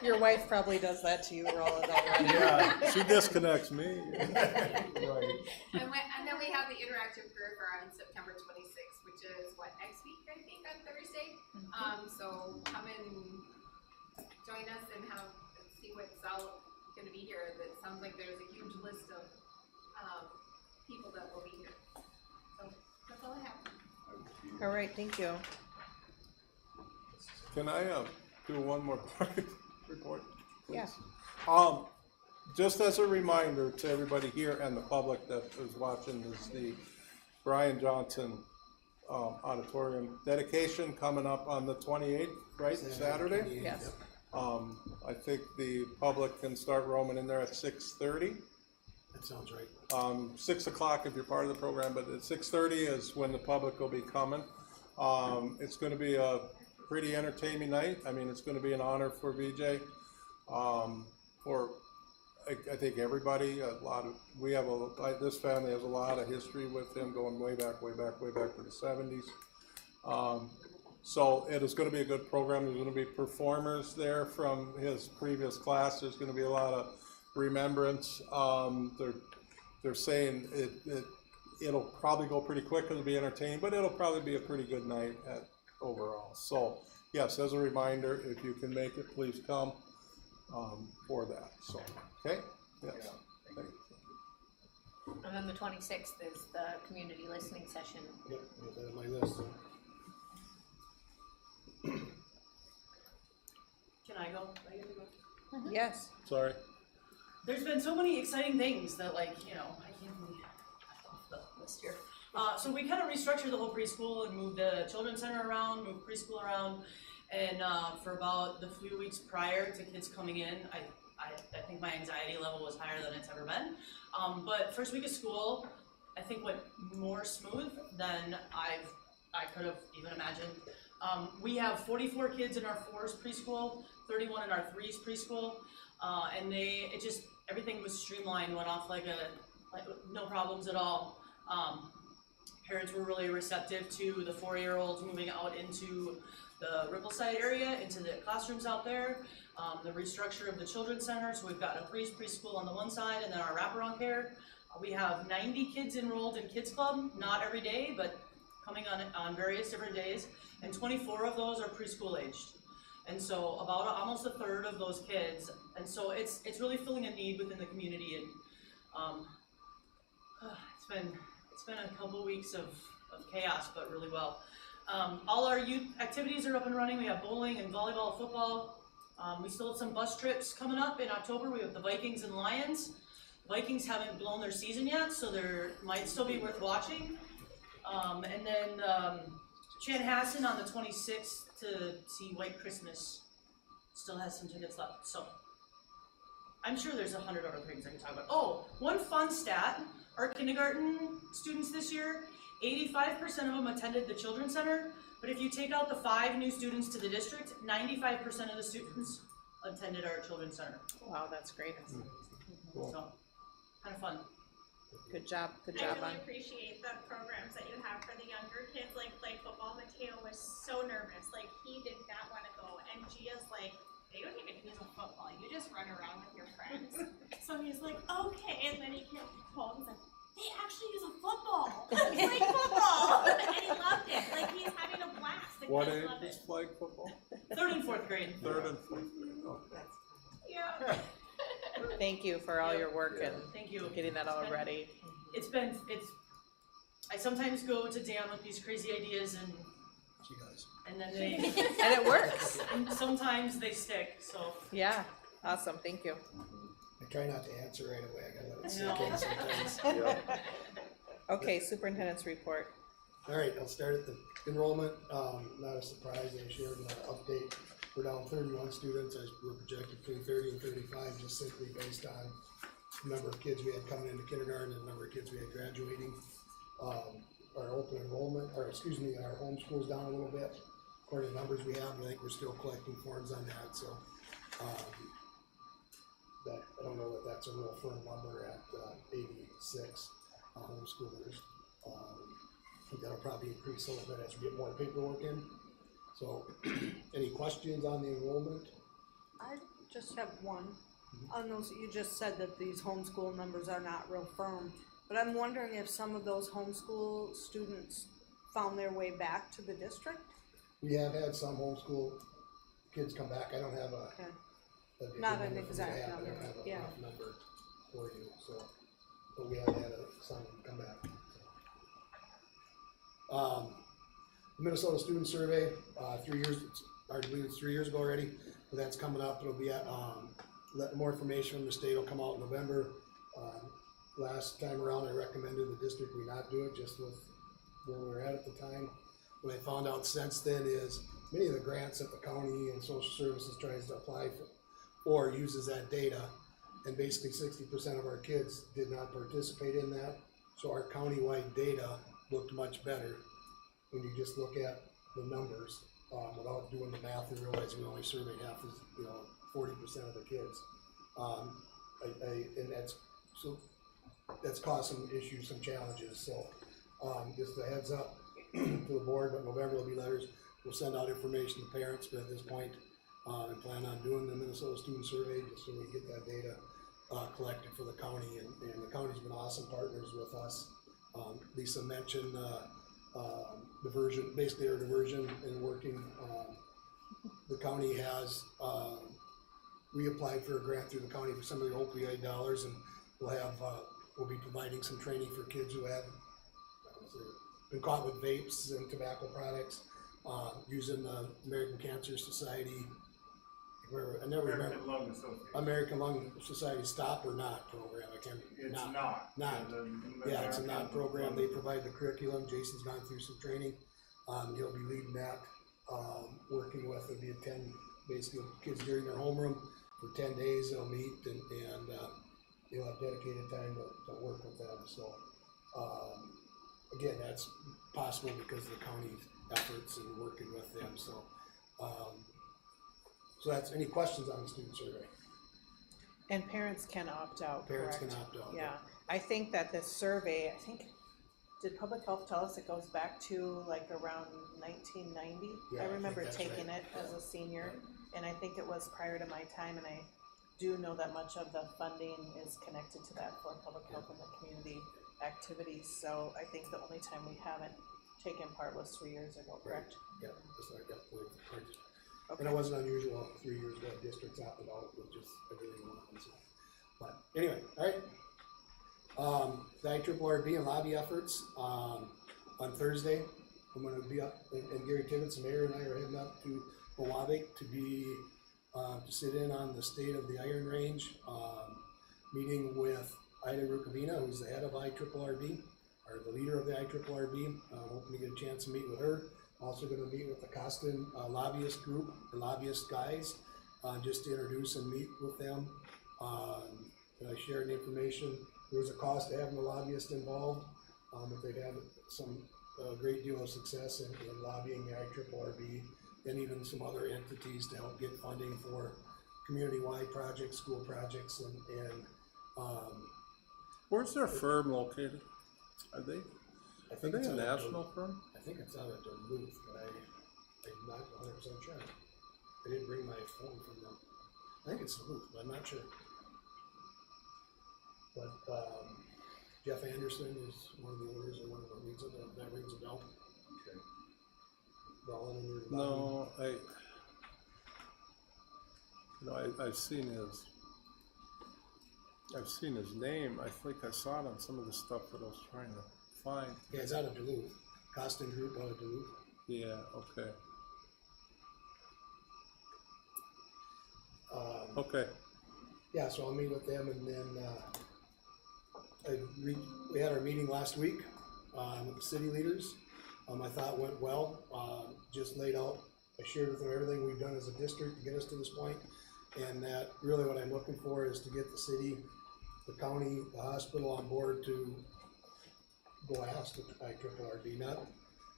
Your wife probably does that to you, Roland, already. Yeah, She disconnects me. right. And then we have the interactive career fair on September 26th, which is next week, I think, on Thursday. So come and join us and see what's all going to be here. It sounds like there's a huge list of people that will be here. So that's all I have. All right, thank you. Can I do one more part report, please? Yeah. Just as a reminder to everybody here and the public that is watching, is the Brian Johnson auditorium dedication coming up on the 28th, right, Saturday? Yes. I think the public can start roaming in there at 6:30. That sounds right. 6 o'clock if you're part of the program, but at 6:30 is when the public will be coming. It's going to be a pretty entertaining night. I mean, it's going to be an honor for VJ. For I think everybody, this family has a lot of history with him, going way back to the 70s. So it is going to be a good program. There's going to be performers there from his previous class. There's going to be a lot of remembrance. They're saying it'll probably go pretty quick. It'll be entertaining, but it'll probably be a pretty good night overall. So yes, as a reminder, if you can make it, please come for that. So okay, yes. Thank you. And then the 26th is the community listening session. Yep, got that on my list. So. Can I go? I get to go? Yes. Sorry. There's been so many exciting things that, I can't really left off the list here. So we kind of restructured the whole preschool and moved the children's center around, moved preschool around, and for about the few weeks prior to kids coming in, I think my anxiety level was higher than it's ever been. But first week of school, I think went more smooth than I could have even imagined. We have 44 kids in our 4s preschool, 31 in our 3s preschool, and everything was streamlined, went off like no problems at all. Parents were really receptive to the 4-year-olds moving out into the Rippleside area, into the classrooms out there, the restructure of the children's center. So we've got a preschool on the one side, and then our wraparound care. We have 90 kids enrolled in Kids Club, not every day, but coming on various different days, and 24 of those are preschool aged. And so about almost a third of those kids, and so it's really filling a need within the community, and it's been a couple weeks of chaos, but really well. All our youth activities are up and running. We have bowling and volleyball, football. We still have some bus trips coming up in October. We have the Vikings and Lions. Vikings haven't blown their season yet, so there might still be worth watching. And then Chanhassen on the 26th to see White Christmas still has some tickets left. So I'm sure there's 100 other things I can talk about. Oh, one fun stat, our kindergarten students this year, 85% of them attended the Children's Center, but if you take out the 5 new students to the district, 95% of the students attended our Children's Center. Wow, that's great. So, kind of fun. Good job, I really appreciate the programs that you have for the younger kids, like football. Mateo was so nervous, like he did not want to go, and Gia's like, they don't even use a football, you just run around with your friends. So he's like, okay, and then he came home, he's like, they actually use a football, like football, and he loved it, like he's having a blast. The What kids age love is it. flag football? 3rd and 4th grade. 3rd and 4th grade, oh. Yeah. Thank you for all your work and Thank you. getting that all ready. I sometimes go to Dan with these crazy ideas and She does. and then they And it works. and sometimes they stick, so Yeah, awesome, thank you. I try not to answer right away, I gotta let it No. sink in sometimes. Okay, superintendent's report. All right, I'll start at the enrollment. Not a surprise, I shared an update. We're down 31 students, as we're projected between 30 and 35, just simply based on the number of kids we had coming into kindergarten and the number of kids we had graduating. Our open enrollment, our homeschools down a little bit. According to the numbers we have, I think we're still collecting forms on that, so, that, I don't know that that's a real firm number at, 86, homeschoolers. I think that'll probably increase a little bit as we get more paperwork in. So, any questions on the enrollment? I just have one. On those, you just said that these homeschool numbers are not real firm, but I'm wondering if some of those homeschool students found their way back to the district? We have had some homeschool kids come back. I don't have Okay. a Not number an for exact that. number, I don't have a yeah. rough number for you, so, but we have had some come back. Minnesota Student Survey, 3 years, it's hard to believe it's 3 years ago already, but that's coming up. It'll be at, more information from the state will come out in November. Last time around, I recommended the district we not do it, just with where we were at the time. What I found out since then is many of the grants that the county and social services tries to apply for or uses that data, and basically 60% of our kids did not participate in that. So our countywide data looked much better when you just look at the numbers, without doing the math and realize we only surveyed half as, 40% of the kids. And that's caused some issues, some challenges, so, just a heads up to the board, but November will be letters. We'll send out information to parents, but at this point, I plan on doing the Minnesota Student Survey, just so we get that data, collected for the county, and the county's been awesome partners with us. Lisa mentioned, diversion, basically our diversion and working, the county has, we applied for a grant through the county for some of the opioid dollars, and we'll be providing some training for kids who have been caught with vapes and tobacco products, using the American Cancer Society, I never remember. American Lung Association. American Lung Society Stop or Not program, I can't. It's not. Not. Yeah, it's a not program. They provide the curriculum. Jason's gone through some training. He'll be leading that, working with, it'll be basically kids during their homeroom for 10 days. They'll meet and you'll have dedicated time to work with them. So, again, that's possible because of the county's efforts and working with them. So, so that's, any questions on the student survey? And parents can opt out, Parents correct? can opt out. Yeah, I think that this survey, did public health tell us it goes back to like around 1990? Yeah, I I think remember that's taking right. it as a senior, and I think it was prior to my time, and I do know that much of the funding is connected to that for public health and the community activities, so I think the only time we haven't taken part was 3 years ago, correct? Yeah, just like that. And it wasn't unusual, 3 years ago, districts opted out with just everything on them, so. But anyway, alright. The IRRB and lobby efforts, on Thursday, I'm gonna be up, and Gary Tibbetts, the mayor, and I are heading up to Mowabic to be, to sit in on the state of the Iron Range, meeting with Ida Rukavina, who's the head of IRRB, or the leader of the IRRB. Hoping to get a chance to meet with her. Also gonna meet with the Costin lobbyist group, or lobbyist guys, just to introduce and meet with them. And I shared the information. There's a cost to having a lobbyist involved, but they've had a great deal of success in lobbying the IRRB and even some other entities to help get funding for community-wide projects, school projects, and Where's their firm located? Are they it's a out of national Duluth. firm? I think it's out of Duluth, but I'm not 100% sure. I didn't bring my phone from them. I think it's Duluth, but I'm not sure. But Jeff Anderson is one of the owners and one of the leads of that rings a bell. Okay. Rolling in your No, I've seen his name. I think I saw it on some of the stuff that I was trying to find. Yeah, it's out of Duluth. Costin Group out of Duluth. Yeah, okay. Okay. Yeah, so I'll meet with them, and then we had our meeting last week with the city leaders. I thought it went well. Just laid out, I shared with them everything we've done as a district to get us to this point, and that really what I'm looking for is to get the city, the county, the hospital on board to go ask the IRRB. Not, I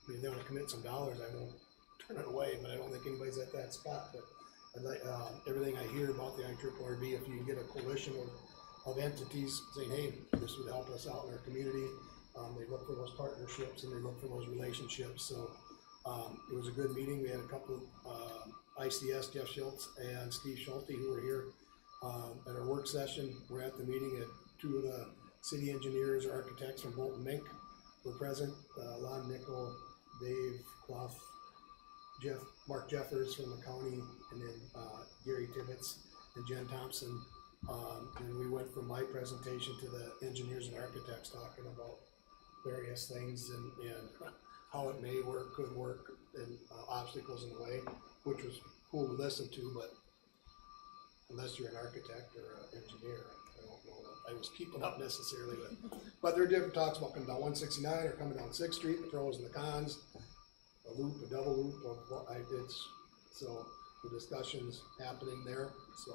mean, if they want to commit some dollars, I won't turn it away, but I don't think anybody's at that spot. But I'd like, everything I hear about the IRRB, if you can get a coalition of entities saying, hey, this would help us out in our community. They look for those partnerships and they look for those relationships. So it was a good meeting. We had a couple ICS, Jeff Schultz and Steve Schulte, who were here at our work session. We're at the meeting, and 2 of the city engineers or architects from Bolton Mink were present. Lon Nickel, Dave Clough, Mark Jeffers from the county, and then Gary Tibbetts and Jen Thompson. And we went from my presentation to the engineers and architects talking about various things and how it may work, could work, and obstacles in the way, which was cool to listen to, but unless you're an architect or an engineer, I don't know that I was keeping up necessarily with. But there are different talks about coming down 169 or coming down 6th Street, the pros and the cons, a loop, a double loop of what so the discussion's happening there. So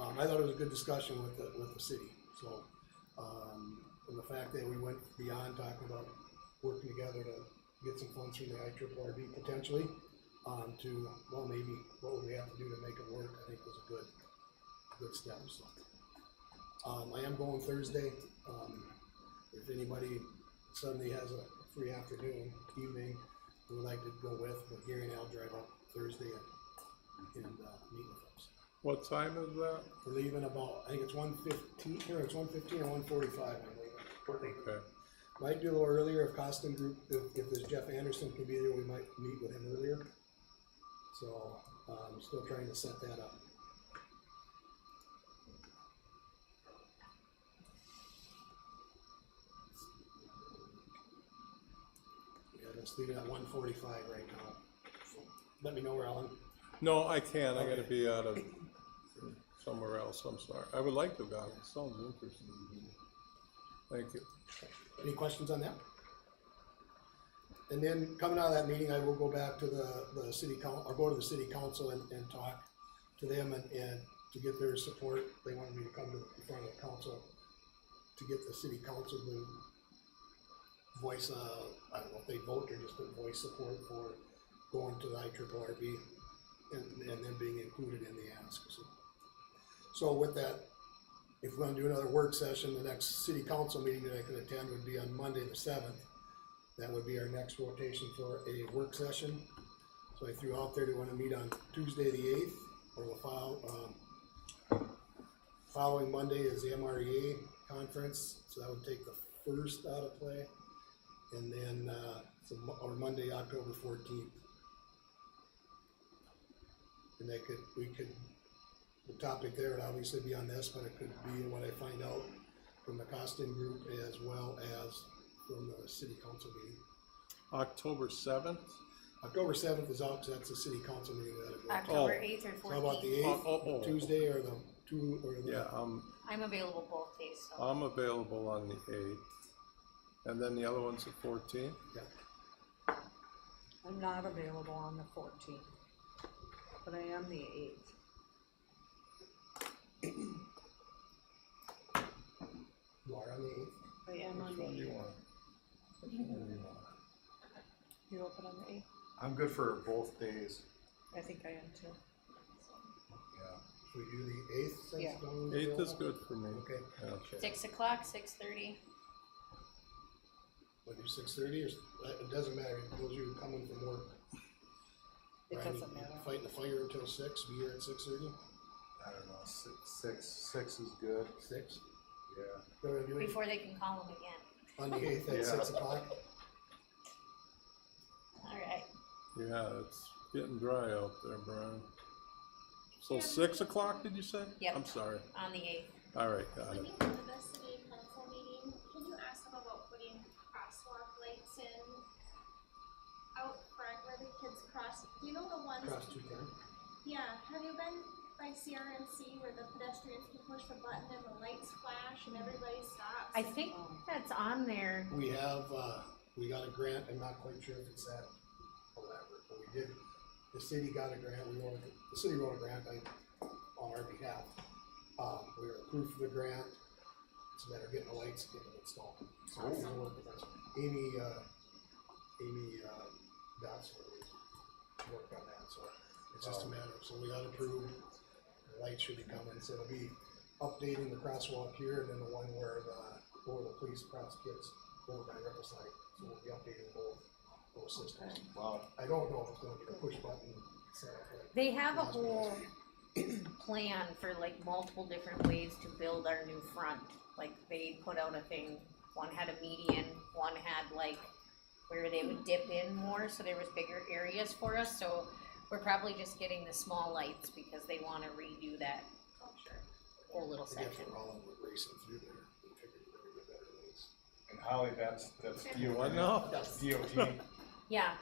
I thought it was a good discussion with the city. So and the fact that we went beyond talking about working together to get some funds from the IRRB potentially to, well, maybe what would we have to do to make it work, I think was a good step. So I am going Thursday. If anybody suddenly has a free afternoon, evening, we would like to go with, but Gary and I'll drive up Thursday and meet with them. What time is that? We're leaving about, I think it's 1:15, or it's 1:15 or 1:45, I'm leaving. Okay. Might do a little earlier if Costin Group, if this Jeff Anderson can be there, we might meet with him earlier. So, I'm still trying to set that up. Yeah, let's leave it at 1:45 right now. So, let me know where Alan. No, I can't. I Okay. gotta be out of somewhere else. I'm sorry. I would like to go. It sounds interesting. Thank you. Any questions on that? And then coming out of that meeting, I will go back to the city council, I'll go to the city council and talk to them and to get their support. They wanted me to come to in front of the council to get the city council to voice, I don't know if they vote or just to voice support for going to the IRRB and then being included in the ask. So with that, if we're gonna do another work session, the next city council meeting that I could attend would be on Monday the 7th. That would be our next rotation for a work session. So I threw out there, do you wanna meet on Tuesday the 8th, or the following Monday is the MREA conference, so that would take the 1st out of play. And then, or Monday, October 14th. And the topic there would obviously be on this, but it could be what I find out from the costing group as well as from the city council meeting. October 7th? October 7th is out, 'cause that's the city council meeting that I go to. October Oh. 8th or So how about 14th. the 8th, Tuesday, or the Yeah, I'm available both days, so. I'm available on the 8th. And then the other one's the 14th? Yeah. I'm not available on the 14th, but I am the 8th. You are on the 8th? I am on Which the one do you 8th. want? Which one do you want? You open on the 8th? I'm good for both days. I think I am too. Yeah. Should we do the 8th? since Yeah. Dawn's 8th is available? good for me. Okay. Yeah. 6 o'clock, 6:30. Wanna do 6:30, or, it doesn't matter, those of you coming from work. It Brian, doesn't you matter. Fighting the fire until 6, be here at 6:30? I don't know, six is good. 6? Yeah. Go ahead, do it Before they can call them again. on the 8th at Yeah. 6 o'clock. All right. Yeah, it's getting dry out there, Brian. So 6 o'clock, did you say? Yep. I'm sorry. On the 8th. All right, got When it. you go to the city council meeting, can you ask them about putting crosswalk lights in out front where the kids cross? Do you know the ones? Cross 210. Yeah, have you been by CRNC where the pedestrians can push the button and the lights flash and everybody stops? I think that's on there. We have, we got a grant, I'm not quite sure if it's that, whatever, but we did, the city got a grant, the city wrote a grant, on our behalf. We were approved for the grant, it's a matter of getting the lights, getting it installed. So we're gonna work with us. Amy, Dotson worked on that, so it's just a matter of, so we got approved, the lights should be coming, so it'll be updating the crosswalk here, and then the one where the police cross kids over by Riverside, so we'll be updating both systems. Wow. I don't know if it's gonna be a push button setup. They have a whole plan for like multiple different ways to build our new front. Like they put out a thing, one had a median, one had like where they would dip in more, so there was bigger areas for us, so we're probably just getting the small lights because they wanna redo that whole little I guess section. we're all racing through there, we figured we're gonna get better lights. And Holly, that's You DOT. what now? That's DOT. Yeah,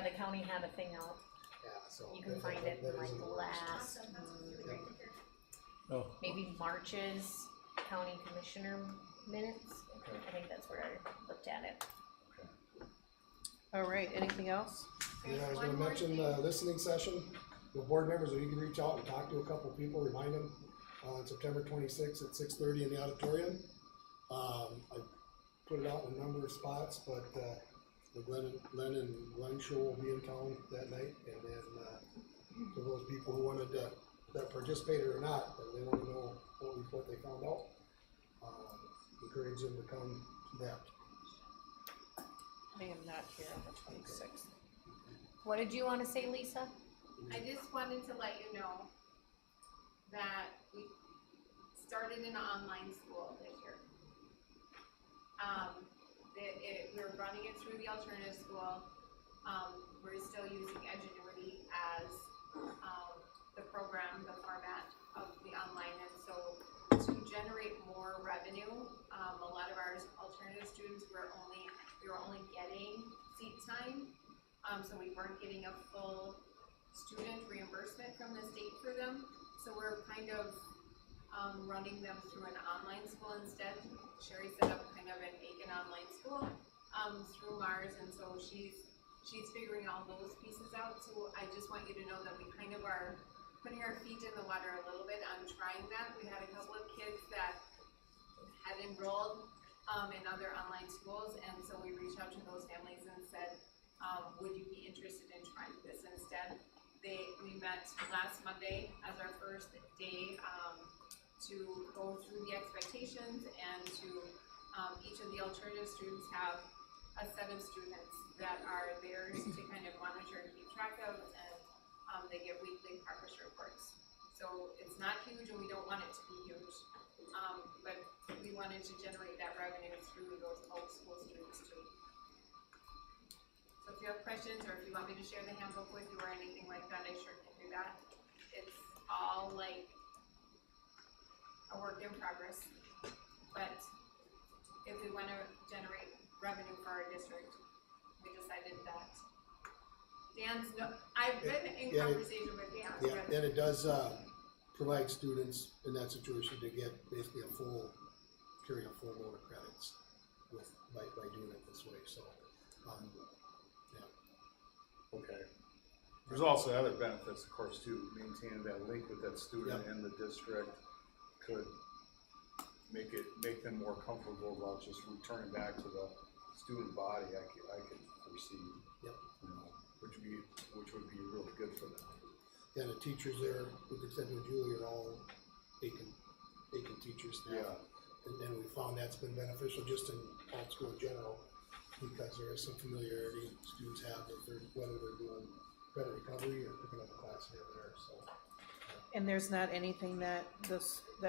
the county had a thing out. Yeah, so. You can that- find it that in like is in the the works. last, Awesome, that's really great to hear. Oh, maybe March's county commissioner minutes. I think that's where I looked at it. All right, anything else? Yeah, I was One gonna more mention thing. the listening session, the board members, if you can reach out and talk to a couple people, remind them, on September 26th at 6:30 in the auditorium. I put it out in a number of spots, but, the Len and Glenn show will be in town that night, and then, for those people who wanted to, that participated or not, and they wanna know what they found out, encourage them to come to that. I am not here on the 26th. What did you wanna say, Lisa? I just wanted to let you know that we started an online school this year. We're running it through the alternative school. We're still using Edgenuity as, the program, the format of the online, and so to generate more revenue, a lot of our alternative students we were only getting seat time, so we weren't getting a full student reimbursement from the state for them, so we're kind of running them through an online school instead. Sherry set up kind of an Aiken online school through Mars, and so she's figuring all those pieces out. So I just want you to know that we kind of are putting our feet in the water a little bit on trying that. We had a couple of kids that had enrolled in other online schools, and so we reached out to those families and said, would you be interested in trying this instead? We met last Monday as our first day to go through the expectations, and to each of the alternative students have a set of students that are theirs to kind of monitor and keep track of, and they get weekly progress reports. So it's not huge, and we don't want it to be huge, but we wanted to generate that revenue through those old school students too. So if you have questions, or if you want me to share the handbook with you or anything like that, I sure can do that. revenue for our district. We decided that I've been in Yeah, conversation with Dan. Yeah, but- and it does, provide students in that situation to get basically carry a full load of credits by doing it this way, so, yeah. Okay. There's also other benefits, of course, too, maintaining that link with that student Yep. and the district could make them more comfortable about just returning back to the student body, I could foresee. Yep. You know, which would be really good for them. And the teachers there, with the exception of Julie, are all Aiken teachers now. Yeah. And we found that's been beneficial just in all school in general, because there is some familiarity students have with whether they're doing credit recovery or picking up a class here or there, so. And there's not anything that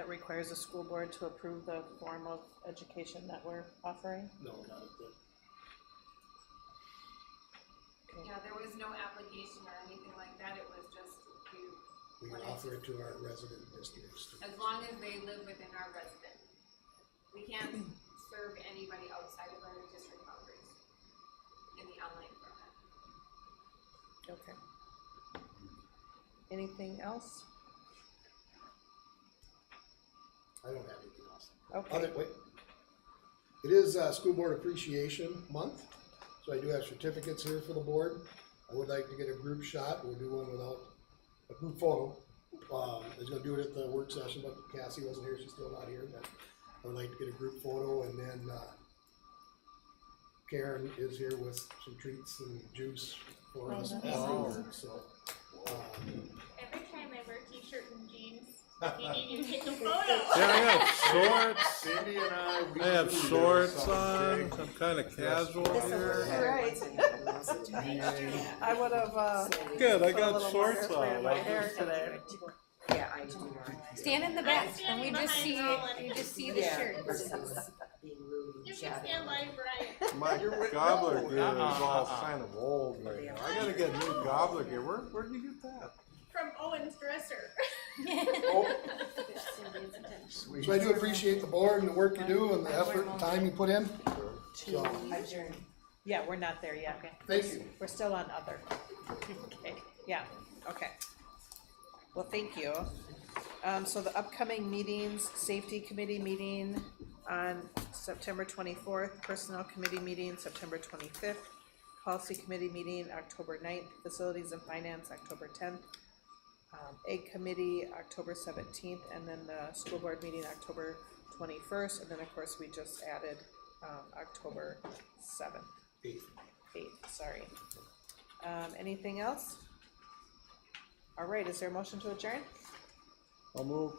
requires a school board to approve the form of education that we're offering? No, not at the, Yeah, there was no application or anything like that, it was just we offer it to our resident district students. as long as they live within our resident. We can't serve anybody outside of our district boundaries in the online format. Okay. Anything else? I don't have anything else. Okay. Wait. It is, School Board Appreciation Month, so I do have certificates here for the board. I would like to get a group shot. We'll do one without a group photo. I was gonna do it at the work session, but Cassie wasn't here, she's still not here, but I would like to get a group photo, and then, Karen is here with some treats and juice for us afterwards, so. Every time I wear t-shirt and jeans, you need to take a photo. Yeah, I got shorts. Cindy and I have shorts on. I'm kind of casual here. Right. I would have, Good, I put a got little shorts more hairspray in on. my hair today. Yeah, I do. Stand in the back, and we just see, you just see the shirts. You can stand live, Brian. My gobbler gear is all kind of old right now. I gotta get a new gobbler gear. Where did you get that? From Owen's dresser. So I do appreciate the board and the work you do and the effort and time you put in. So, Yeah, we're not there yet. thank you. We're still on other. Okay, yeah, okay. Well, thank you. So the upcoming meetings, Safety Committee meeting on September 24th, Personnel Committee meeting September 25th, Policy Committee meeting October 9th, Facilities and Finance October 10th, Egg Committee October 17th, and then the School Board meeting October 21st, and then of course we just added October 7th. 8th, sorry. Anything else? All right, is there a motion to adjourn? I'll move.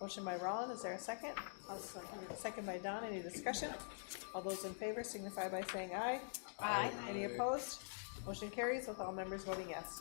Motion by Rollin, is there a second? I'll second. Second by Don, any discussion? All those in favor signify by saying aye. Aye. Any opposed? Motion carries with all members voting yes.